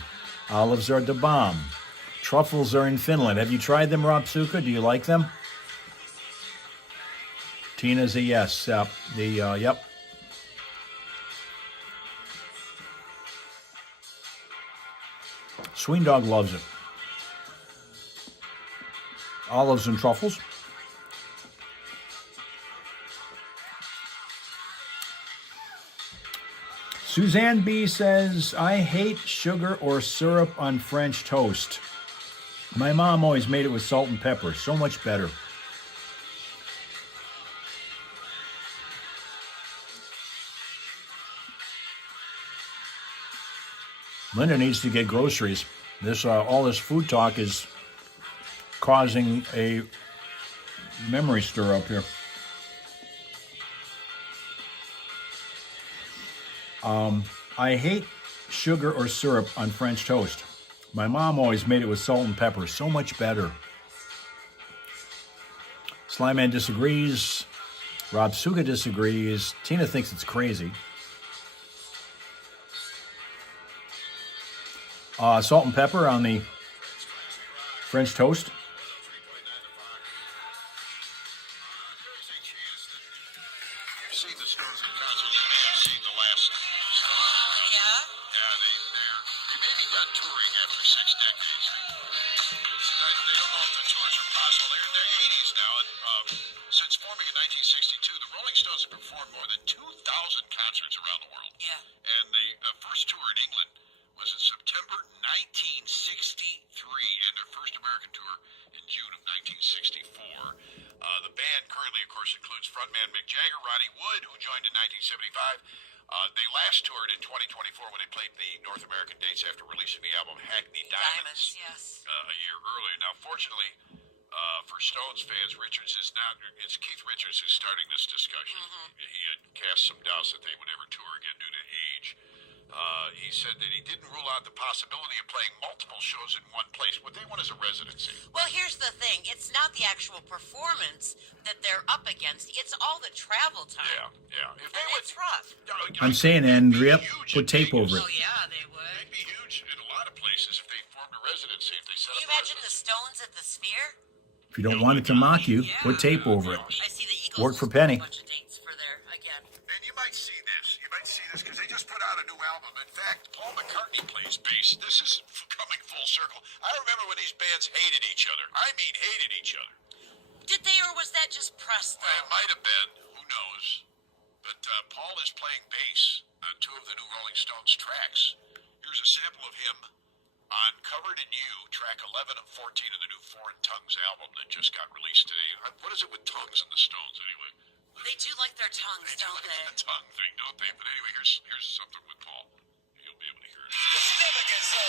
Olives are the bomb. Truffles are in Finland. Have you tried them, Rob Suka? Do you like them? Tina's a yes. Yep. Sween Dog loves it. Olives and truffles. Suzanne B says, I hate sugar or syrup on French toast. My mom always made it with salt and pepper. So much better. Linda needs to get groceries. All this food talk is causing a memory stir up here. I hate sugar or syrup on French toast. My mom always made it with salt and pepper. So much better. Slyman disagrees. Rob Suga disagrees. Tina thinks it's crazy. Salt and pepper on the French toast. You've seen the Stones in concert. You may have seen the last Stones. Yeah? Yeah, they may be done touring after 6 decades. They don't know if the tours are possible. They're in their 80s now, and since forming in 1962, the Rolling Stones have performed more than 2,000 concerts around the world. Yeah. And the first tour in England was in September 1963, and their first American tour in June of 1964. The band currently, of course, includes frontman Mick Jagger, Ronnie Wood, who joined in 1975. They last toured in 2024 when they played the North American dates after releasing the album Hackney Diamonds Yes. a year earlier. Now, fortunately, for Stones fans, it's Keith Richards who's starting this discussion. He had cast some doubts that they would ever tour again due to age. He said that he didn't rule out the possibility of playing multiple shows in one place. What they want is a residency. Well, here's the thing. It's not the actual performance that they're up against. It's all the travel time. Yeah. If they And would, it's rough. I'm saying, Andrea, put tape over it. Oh, yeah, they would. They'd be huge in a lot of places if they formed a residency. If they set Can you up a imagine the residency. Stones at the Sphere? If you don't want it to mock you, put tape over it. I see the Eagles. Work for Penny. A bunch of dates for there again. And you might see this. Because they just put out a new album. In fact, Paul McCartney plays bass. This is coming full circle. I remember when these bands hated each other. I mean, hated each other. Did they, or was that just press, Well, it though? might have been. Who knows? But Paul is playing bass on 2 of the new Rolling Stones tracks. Here's a sample of him on Covered in You, track 11 of 14 of the new Foreign Tongues album that just got released today. What is it with tongues and the Stones, anyway? They do like their tongues, They do don't like they? the tongue thing, don't they? But anyway, here's something with Paul. You'll be able to hear it.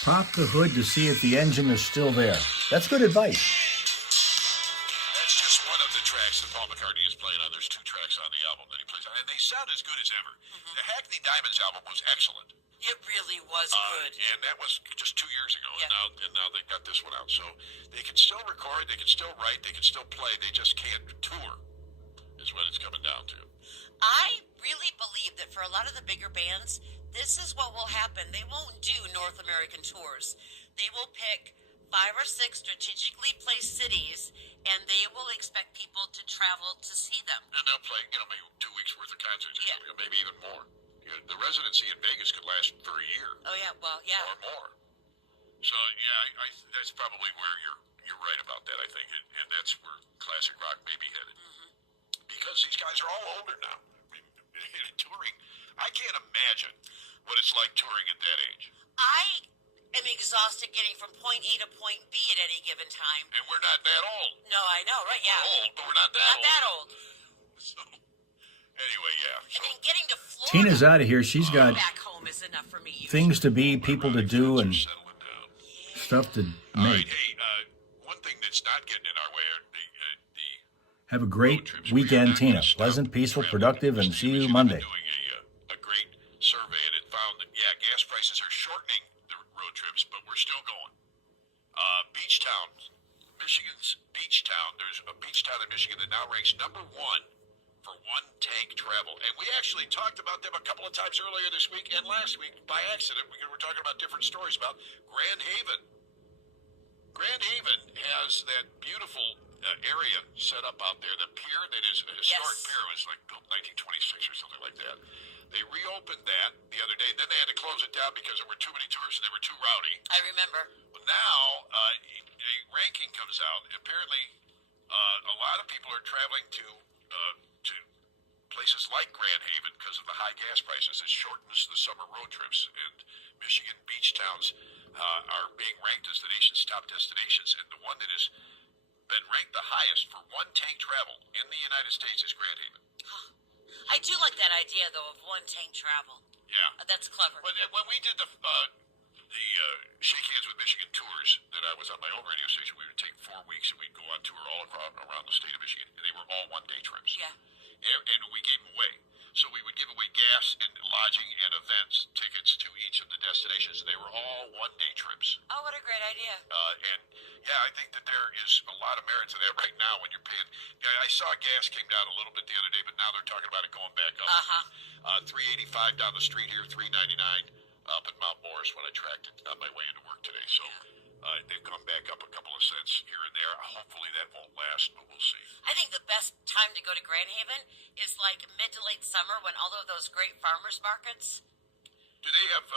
Pop the hood to see if the engine is still there. That's good advice. That's just one of the tracks that Paul McCartney is playing on. There's 2 tracks on the album that he plays on, and they sound as good as ever. The Hackney Diamonds album was excellent. It really was good. And that was just 2 years ago, Yeah. and now they got this one out. So they can still record, they can still write, they can still play. They just can't tour, is what it's coming down to. I really believe that for a lot of the bigger bands, this is what will happen. They won't do North American tours. They will pick 5 or 6 strategically placed cities, and they will expect people to travel to see them. And they'll play, maybe 2 weeks worth of concerts, or Yeah. something, maybe even more. The residency in Vegas could last for a year Oh, yeah, well, yeah. or more. So yeah, that's probably where you're right about that. I think, and that's where classic rock may be headed, because these guys are all older now. I mean, touring, I can't imagine what it's like touring at that age. I am exhausted getting from point A to point B at any given time. And we're not that old. No, I know, right? Yeah. We're old, but we're not that Not old. that old. So, anyway, yeah. I So, mean, getting to Florida Tina's out of here. She's got back home is is enough for me. things to be, people to do, and Settling down. stuff to All right, make. hey, one thing that's not getting in our way are the Have a great weekend, Tina. Pleasant, peaceful, productive, and see you Monday. Doing a great survey, and it found that gas prices are shortening the road trips, but we're still going. Beach town, Michigan's beach town. There's a beach town in Michigan that now ranks number 1 for one-tank travel, and we actually talked about them a couple of times earlier this week and last week by accident. We were talking about different stories about Grand Haven. Grand Haven has that beautiful area set up out there. The pier that is a historic pier, was like built 1926 or something like that. They reopened that the other day. Then they had to close it down because there were too many tourists and they were too rowdy. I remember. But now a ranking comes out. Apparently, a lot of people are traveling to places like Grand Haven because of the high gas prices. It shortens the summer road trips, and Michigan beach towns are being ranked as the nation's top destinations. And the one that has been ranked the highest for one-tank travel in the United States is Grand Haven. I do like that idea, though, of one-tank travel. Yeah. That's clever. But when we did the Shake Hands with Michigan tours that I was on my own radio station, we would take 4 weeks and we'd go on tour all around the state of Michigan, and they were all one-day trips. Yeah. And we gave them away. So we would give away gas and lodging and events tickets to each of the destinations. They were all one-day trips. Oh, what a great idea. And yeah, I think that there is a lot of merit to that right now when you're paying. Yeah, I saw gas came down a little bit the other day, but now they're talking about it going back up. $3.85 down the street here, $3.99 up at Mount Morris when I tracked it on my way into work today. So they've gone back up a couple of cents here and there. Hopefully that won't last, but we'll see. I think the best time to go to Grand Haven is like mid to late summer when all of those great farmers markets. Do they have?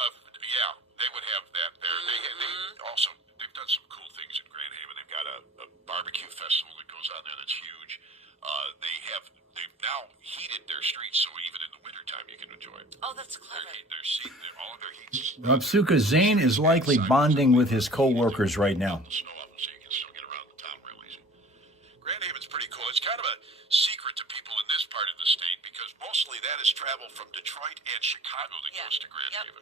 Yeah, they would have that there. They've done some cool things in Grand Haven. They've got a barbecue festival that goes on there that's huge. They've now heated their streets so even in the wintertime you can enjoy it. Oh, that's clever. All of their heats. Rapsuka Zane is likely bonding with his co-workers right now. Snow up so you can still get around the town real easy. Grand Haven's pretty cool. It's kind of a secret to people in this part of the state because mostly that is travel from Detroit and Chicago that goes to Grand Haven.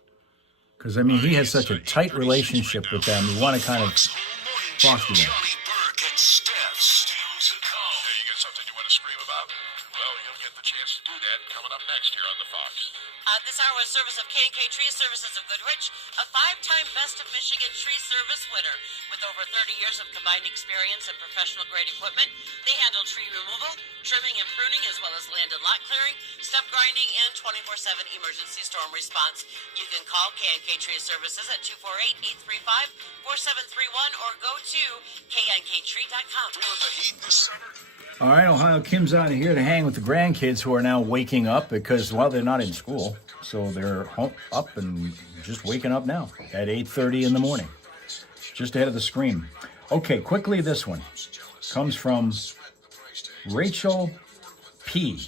Because, I mean, he has such a tight relationship with them. You want to kind of foster them. Johnny Burke and Steph steals a call. Hey, you got something you want to scream about? Well, you'll get the chance to do that coming up next here on The Fox. This hour was service of K&K Tree Services of Goodrich, a 5-time Best of Michigan Tree Service winner. With over 30 years of combined experience and professional-grade equipment, they handle tree removal, trimming and pruning, as well as land and lot clearing, stump grinding, and 24/7 emergency storm response. You can call K&K Tree Services at 248-835-4731 or go to knktree.com. Feeling the heat this summer? All right, Ohio Kim's out of here to hang with the grandkids who are now waking up because, well, they're not in school. So they're up and just waking up now at 8:30 in the morning, just ahead of the screen. Okay, quickly, this one comes from Rachel P.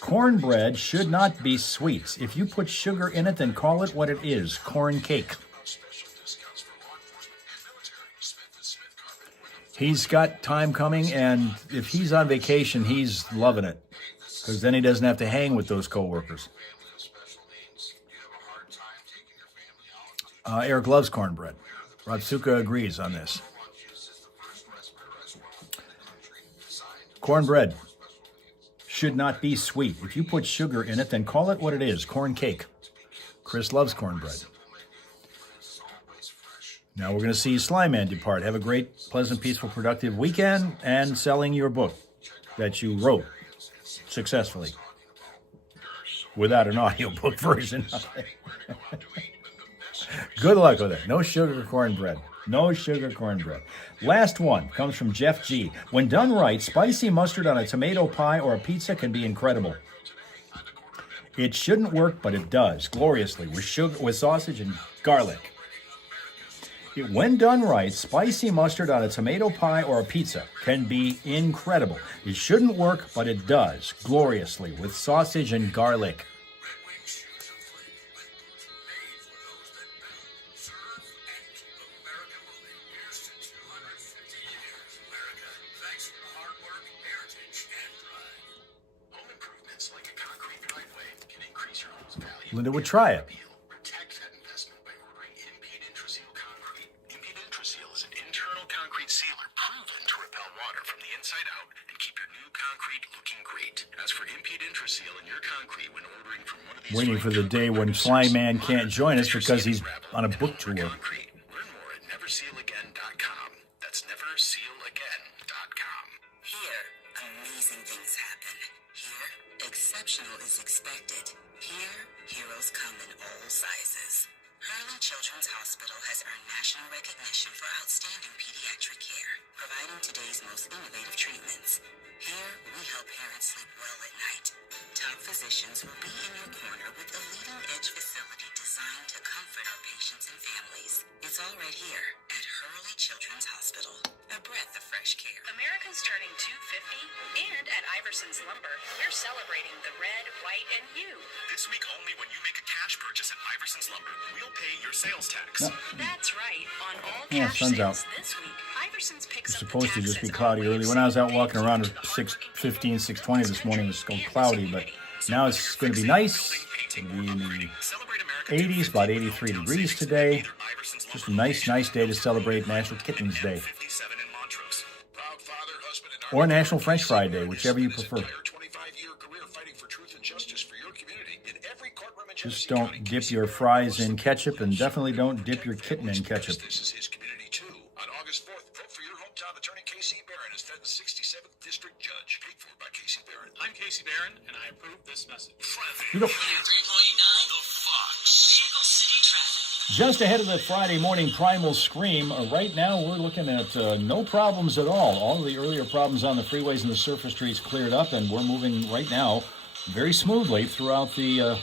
Cornbread should not be sweet. If you put sugar in it, then call it what it is, corn cake. He's got time coming, and if he's on vacation, he's loving it because then he doesn't have to hang with those coworkers. Eric loves cornbread. Rapsuka agrees on this. Cornbread should not be sweet. If you put sugar in it, then call it what it is, corn cake. Chris loves cornbread. Now we're going to see Slyman depart. Have a great, pleasant, peaceful, productive weekend and selling your book that you wrote successfully without an audiobook version of it. Good luck with it. No sugar cornbread. No sugar cornbread. Last one comes from Jeff G. When done right, spicy mustard on a tomato pie or a pizza can be incredible. It shouldn't work, but it does gloriously with sugar, with sausage and garlic. When done right, spicy mustard on a tomato pie or a pizza can be incredible. It shouldn't work, but it does gloriously with sausage and garlic. Linda would try it. proven to repel water from the inside out and keep your new concrete looking great. As for Impede Intraseal in your concrete when ordering from one of these Waiting for the day when Fly Man can't join us because he's on a book tour. concrete. Learn more at neversealagain.com. That's neversealagain.com. Here, amazing things happen. Here, exceptional is expected. Here, heroes come in all sizes. Hurley Children's Hospital has earned national recognition for outstanding pediatric care, providing today's most innovative treatments. Here, we help parents sleep well at night. Top physicians will be in your corner with a leading-edge facility designed to comfort our patients and families. It's all right here at Hurley Children's Hospital. A breath of fresh care. America's turning 250, and at Iverson's Lumber, we're celebrating the red, white, and you. This week only when you make a cash purchase at Iverson's Lumber, we'll pay your sales tax. That's right. On all Yeah, cash sun's sales out. this week, Iverson's picks It's up supposed to the just be taxes cloudy on early. When I was out walking around at 6:15, 6:20 this morning, it was still cloudy, but now it's going to be nice. It's going to be in the 80s, about 83 degrees today. Just a nice day to celebrate National Kittens Day. Or National French Fry Day, whichever you prefer. Just don't dip your fries in ketchup, and definitely don't dip your kitten in ketchup. This is his community too. On August 4th, vote for your hometown attorney Casey Barron as Fed's 67th District Judge. Paid for by Casey Barron. I'm Casey Barron, and I approve this message. You go. 3.9, The Fox. Vehicle City traffic. Just ahead of the Friday morning primal scream, right now we're looking at no problems at all. All of the earlier problems on the freeways and the surface streets cleared up, and we're moving right now very smoothly throughout the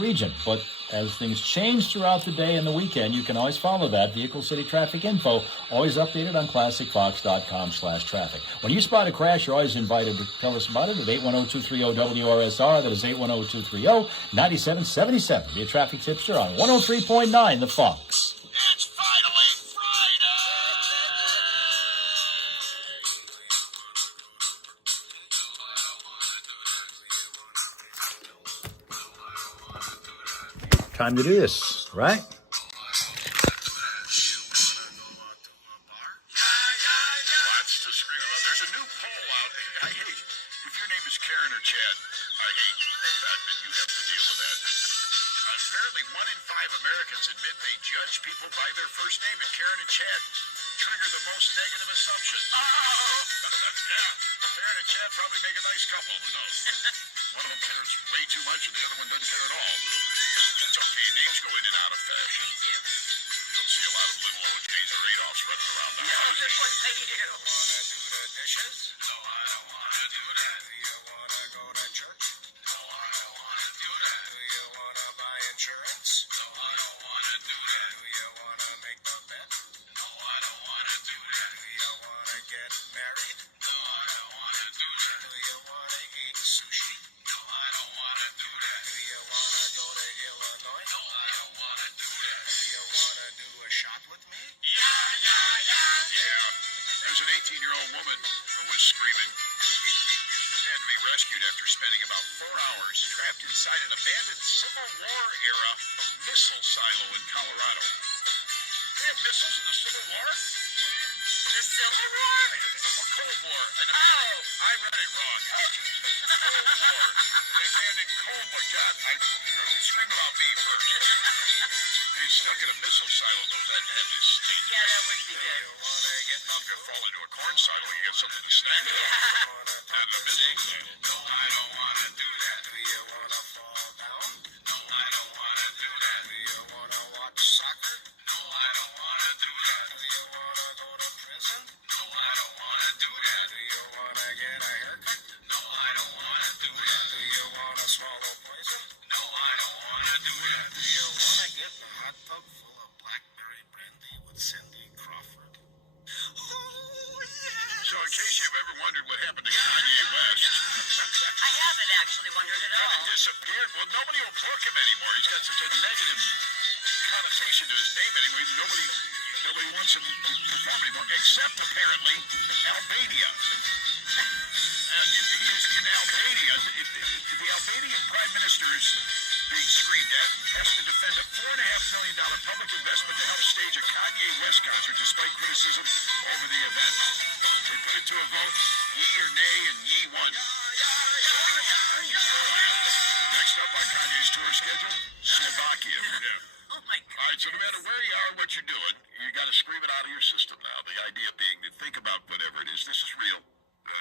region. But as things change throughout the day and the weekend, you can always follow that. Vehicle City Traffic Info, always updated on ClassicFox.com/traffic. When you spot a crash, you're always invited to tell us about it at 810-230-WRSR. That is 810-230-9777. Be a traffic tipster on 103.9 The Fox. It's finally Friday! Time to do this, right? Lots to scream about. There's a new poll out. Hey, if your name is Karen or Chad, I hate the fact that you have to deal with that. Apparently, 1 in 5 Americans admit they judge people by their first name, and Karen and Chad trigger the most negative assumption. Yeah, Karen and Chad probably make a nice couple. Who knows? One of them cares way too much, and the other one doesn't care at all. That's okay. Names go in and out of fashion. You don't see a lot of little OJs or Adolfs running around the house. Wanna do the dishes? No, I don't wanna do that. Do you wanna go to church? No, I don't wanna do that. Do you wanna buy insurance? No, I don't wanna do that. Do you wanna make the bed? No, I don't wanna do that. Do you wanna get married? No, I don't wanna do that. Do you wanna eat sushi? No, I don't wanna do that. Do you wanna go to Illinois? No, I don't wanna do that. Do you wanna do a shot with me? Yeah. There's an 18-year-old woman who was screaming. She had to be rescued after spending about 4 hours trapped inside an abandoned Civil War-era missile silo in Colorado. They had missiles in the Civil War? The Civil War? Or Cold War. I read it wrong. Cold War. An abandoned Cold War. God, scream about me first. He's stuck in a missile silo, though. That had to stink. Yeah, that wouldn't be good. If you fall into a corn silo, you get something to snack on. Not in a missile silo. No, I don't want to do that. Do you want to fall down? No, I don't want to do that. Do you want to watch soccer? No, I don't want to do that. Do you want to go to prison? No, I don't want to do that. Do you want to get a haircut? No, I don't want to do that. Do you want to swallow poison? No, I don't want to do that. Do you want to get in a hot tub full of blackberry brandy with Cindy Crawford? So in case you've ever wondered what happened to Kanye West, I haven't actually wondered at kind all. of disappeared. Well, nobody will book him anymore. He's got such a negative connotation to his name anyway. Nobody wants him to perform anymore, except apparently Albania. And he is in Albania. The Albanian Prime Minister is being screamed at, has to defend a $4.5 million public investment to help stage a Kanye West concert despite criticism over the event. to a vote. Ye or nay, and ye won. Next up on Kanye's tour schedule, Slovakia. Oh my God. All right, so no matter where you are, what you're doing, you got to scream it out of your system now. The idea being to think about whatever it is. This is real.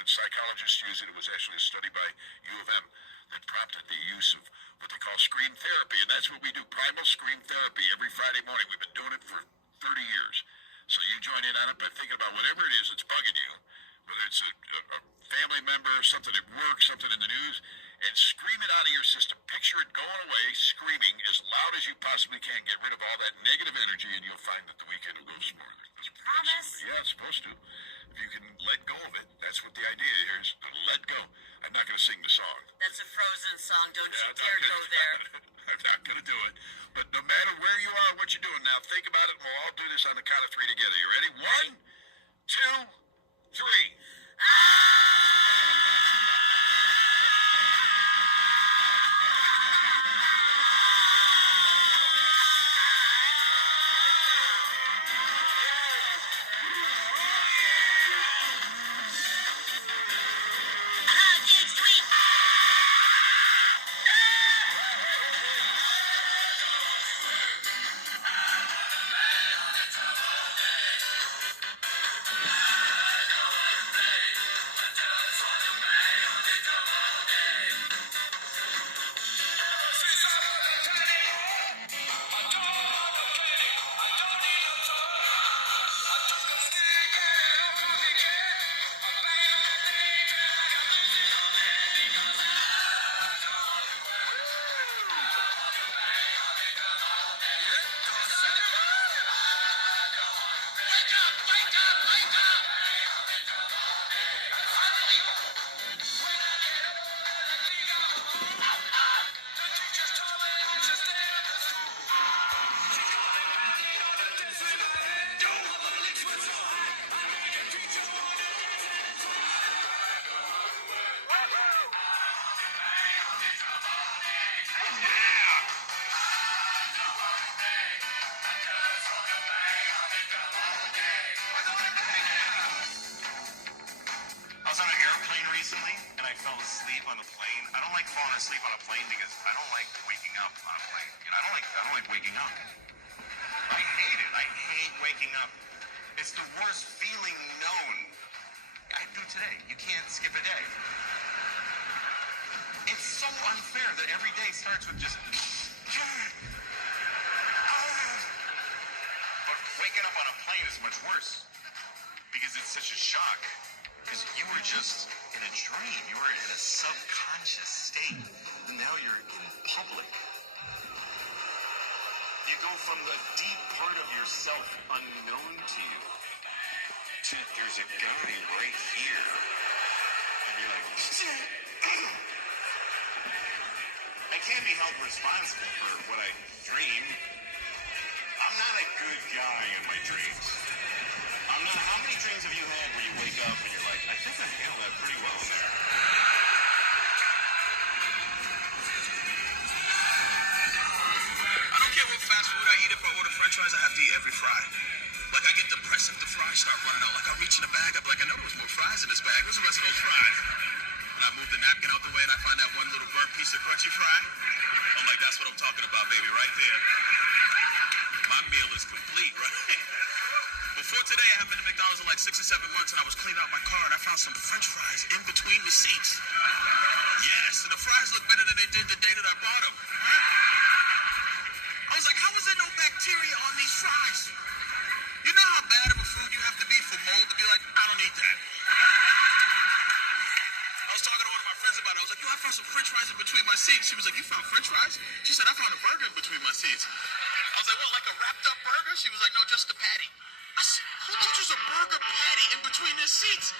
Psychologists use it. It was actually a study by U of M that prompted the use of what they call scream therapy, and that's what we do, primal scream therapy, every Friday morning. We've been doing it for 30 years. So you join in on it by thinking about whatever it is that's bugging you, whether it's a family member, something at work, something in the news, and scream it out of your system. Picture it going away, screaming as loud as you possibly can. Get rid of all that negative energy, and you'll find that the weekend will go smoother. Promise? Yeah, it's supposed to. If you can let go of it, that's what the idea here is, to let go. I'm not going to sing the song. That's a Frozen song. Don't Yeah, you I'm dare not go gonna- there. I'm not going to do it. But no matter where you are, what you're doing now, think about it, and we'll all do this on the count of three together. You ready? 1, 2, 3. I was on an airplane recently, and I fell asleep on the plane. I don't like falling asleep on a plane because I don't like waking up on a plane. You know, I don't like waking up. I hate it. I hate waking up. It's the worst feeling known. I do today. You can't skip a day. It's so unfair that every day starts with just. But waking up on a plane is much worse because it's such a shock. Because you were just in a dream. You were in a subconscious state. Now you're in public. You go from the deep part of yourself unknown to you to there's a guy right here. And you're like, I can't be held responsible for what I dream. I'm not a good guy in my dreams. I'm not. How many dreams have you had where you wake up and you're like, I think I handled that pretty well in there? I don't care what fast food I eat. If I order french fries, I have to eat every fry. Like, I get depressed if the fries start running out. Like, I reach in the bag, I'm like, I know there was more fries in this bag. Where's the rest of those fries? And I move the napkin out the way, and I find that one little burnt piece of crunchy fry. I'm like, that's what I'm talking about, baby, right there. My meal is complete, right? Before today, I haven't been to McDonald's in like 6 or 7 months, and I was cleaning out my car, and I found some french fries in between the seats. Yes, and the fries look better than they did the day that I bought them. I was like, how is there no bacteria on these fries? You know how bad of a food you have to be for mold to be like, I don't eat that. I was talking to one of my friends about it. I was like, yo, I found some french fries in between my seats. She was like, you found french fries? She said, I found a burger in between my seats. I was like, what, like a wrapped up burger? She was like, no, just the patty. I said, who loses a burger patty in between their seats?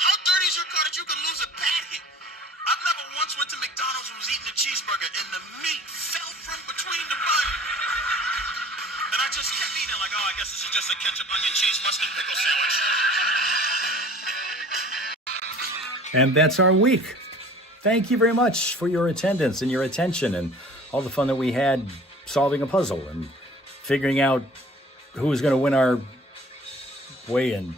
How dirty is your car that you can lose a patty? I've never once went to McDonald's and was eating a cheeseburger and the meat fell from between the bun. And I just kept eating like, oh, I guess this is just a ketchup, onion, cheese, mustard, pickle sandwich. And that's our week. Thank you very much for your attendance and your attention and all the fun that we had solving a puzzle and figuring out who was going to win our weigh-in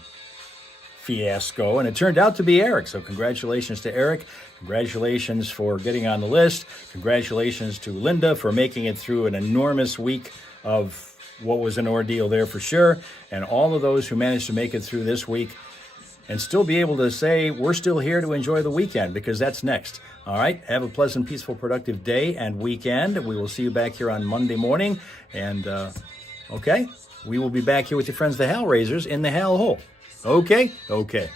fiasco, and it turned out to be Eric. So congratulations to Eric. Congratulations for getting on the list. Congratulations to Linda for making it through an enormous week of what was an ordeal there for sure. And all of those who managed to make it through this week and still be able to say, we're still here to enjoy the weekend, because that's next. All right. Have a pleasant, peaceful, productive day and weekend. We will see you back here on Monday morning. And, okay, we will be back here with your friends, the Hal Raisers, in the Hal Hole. Okay? Okay.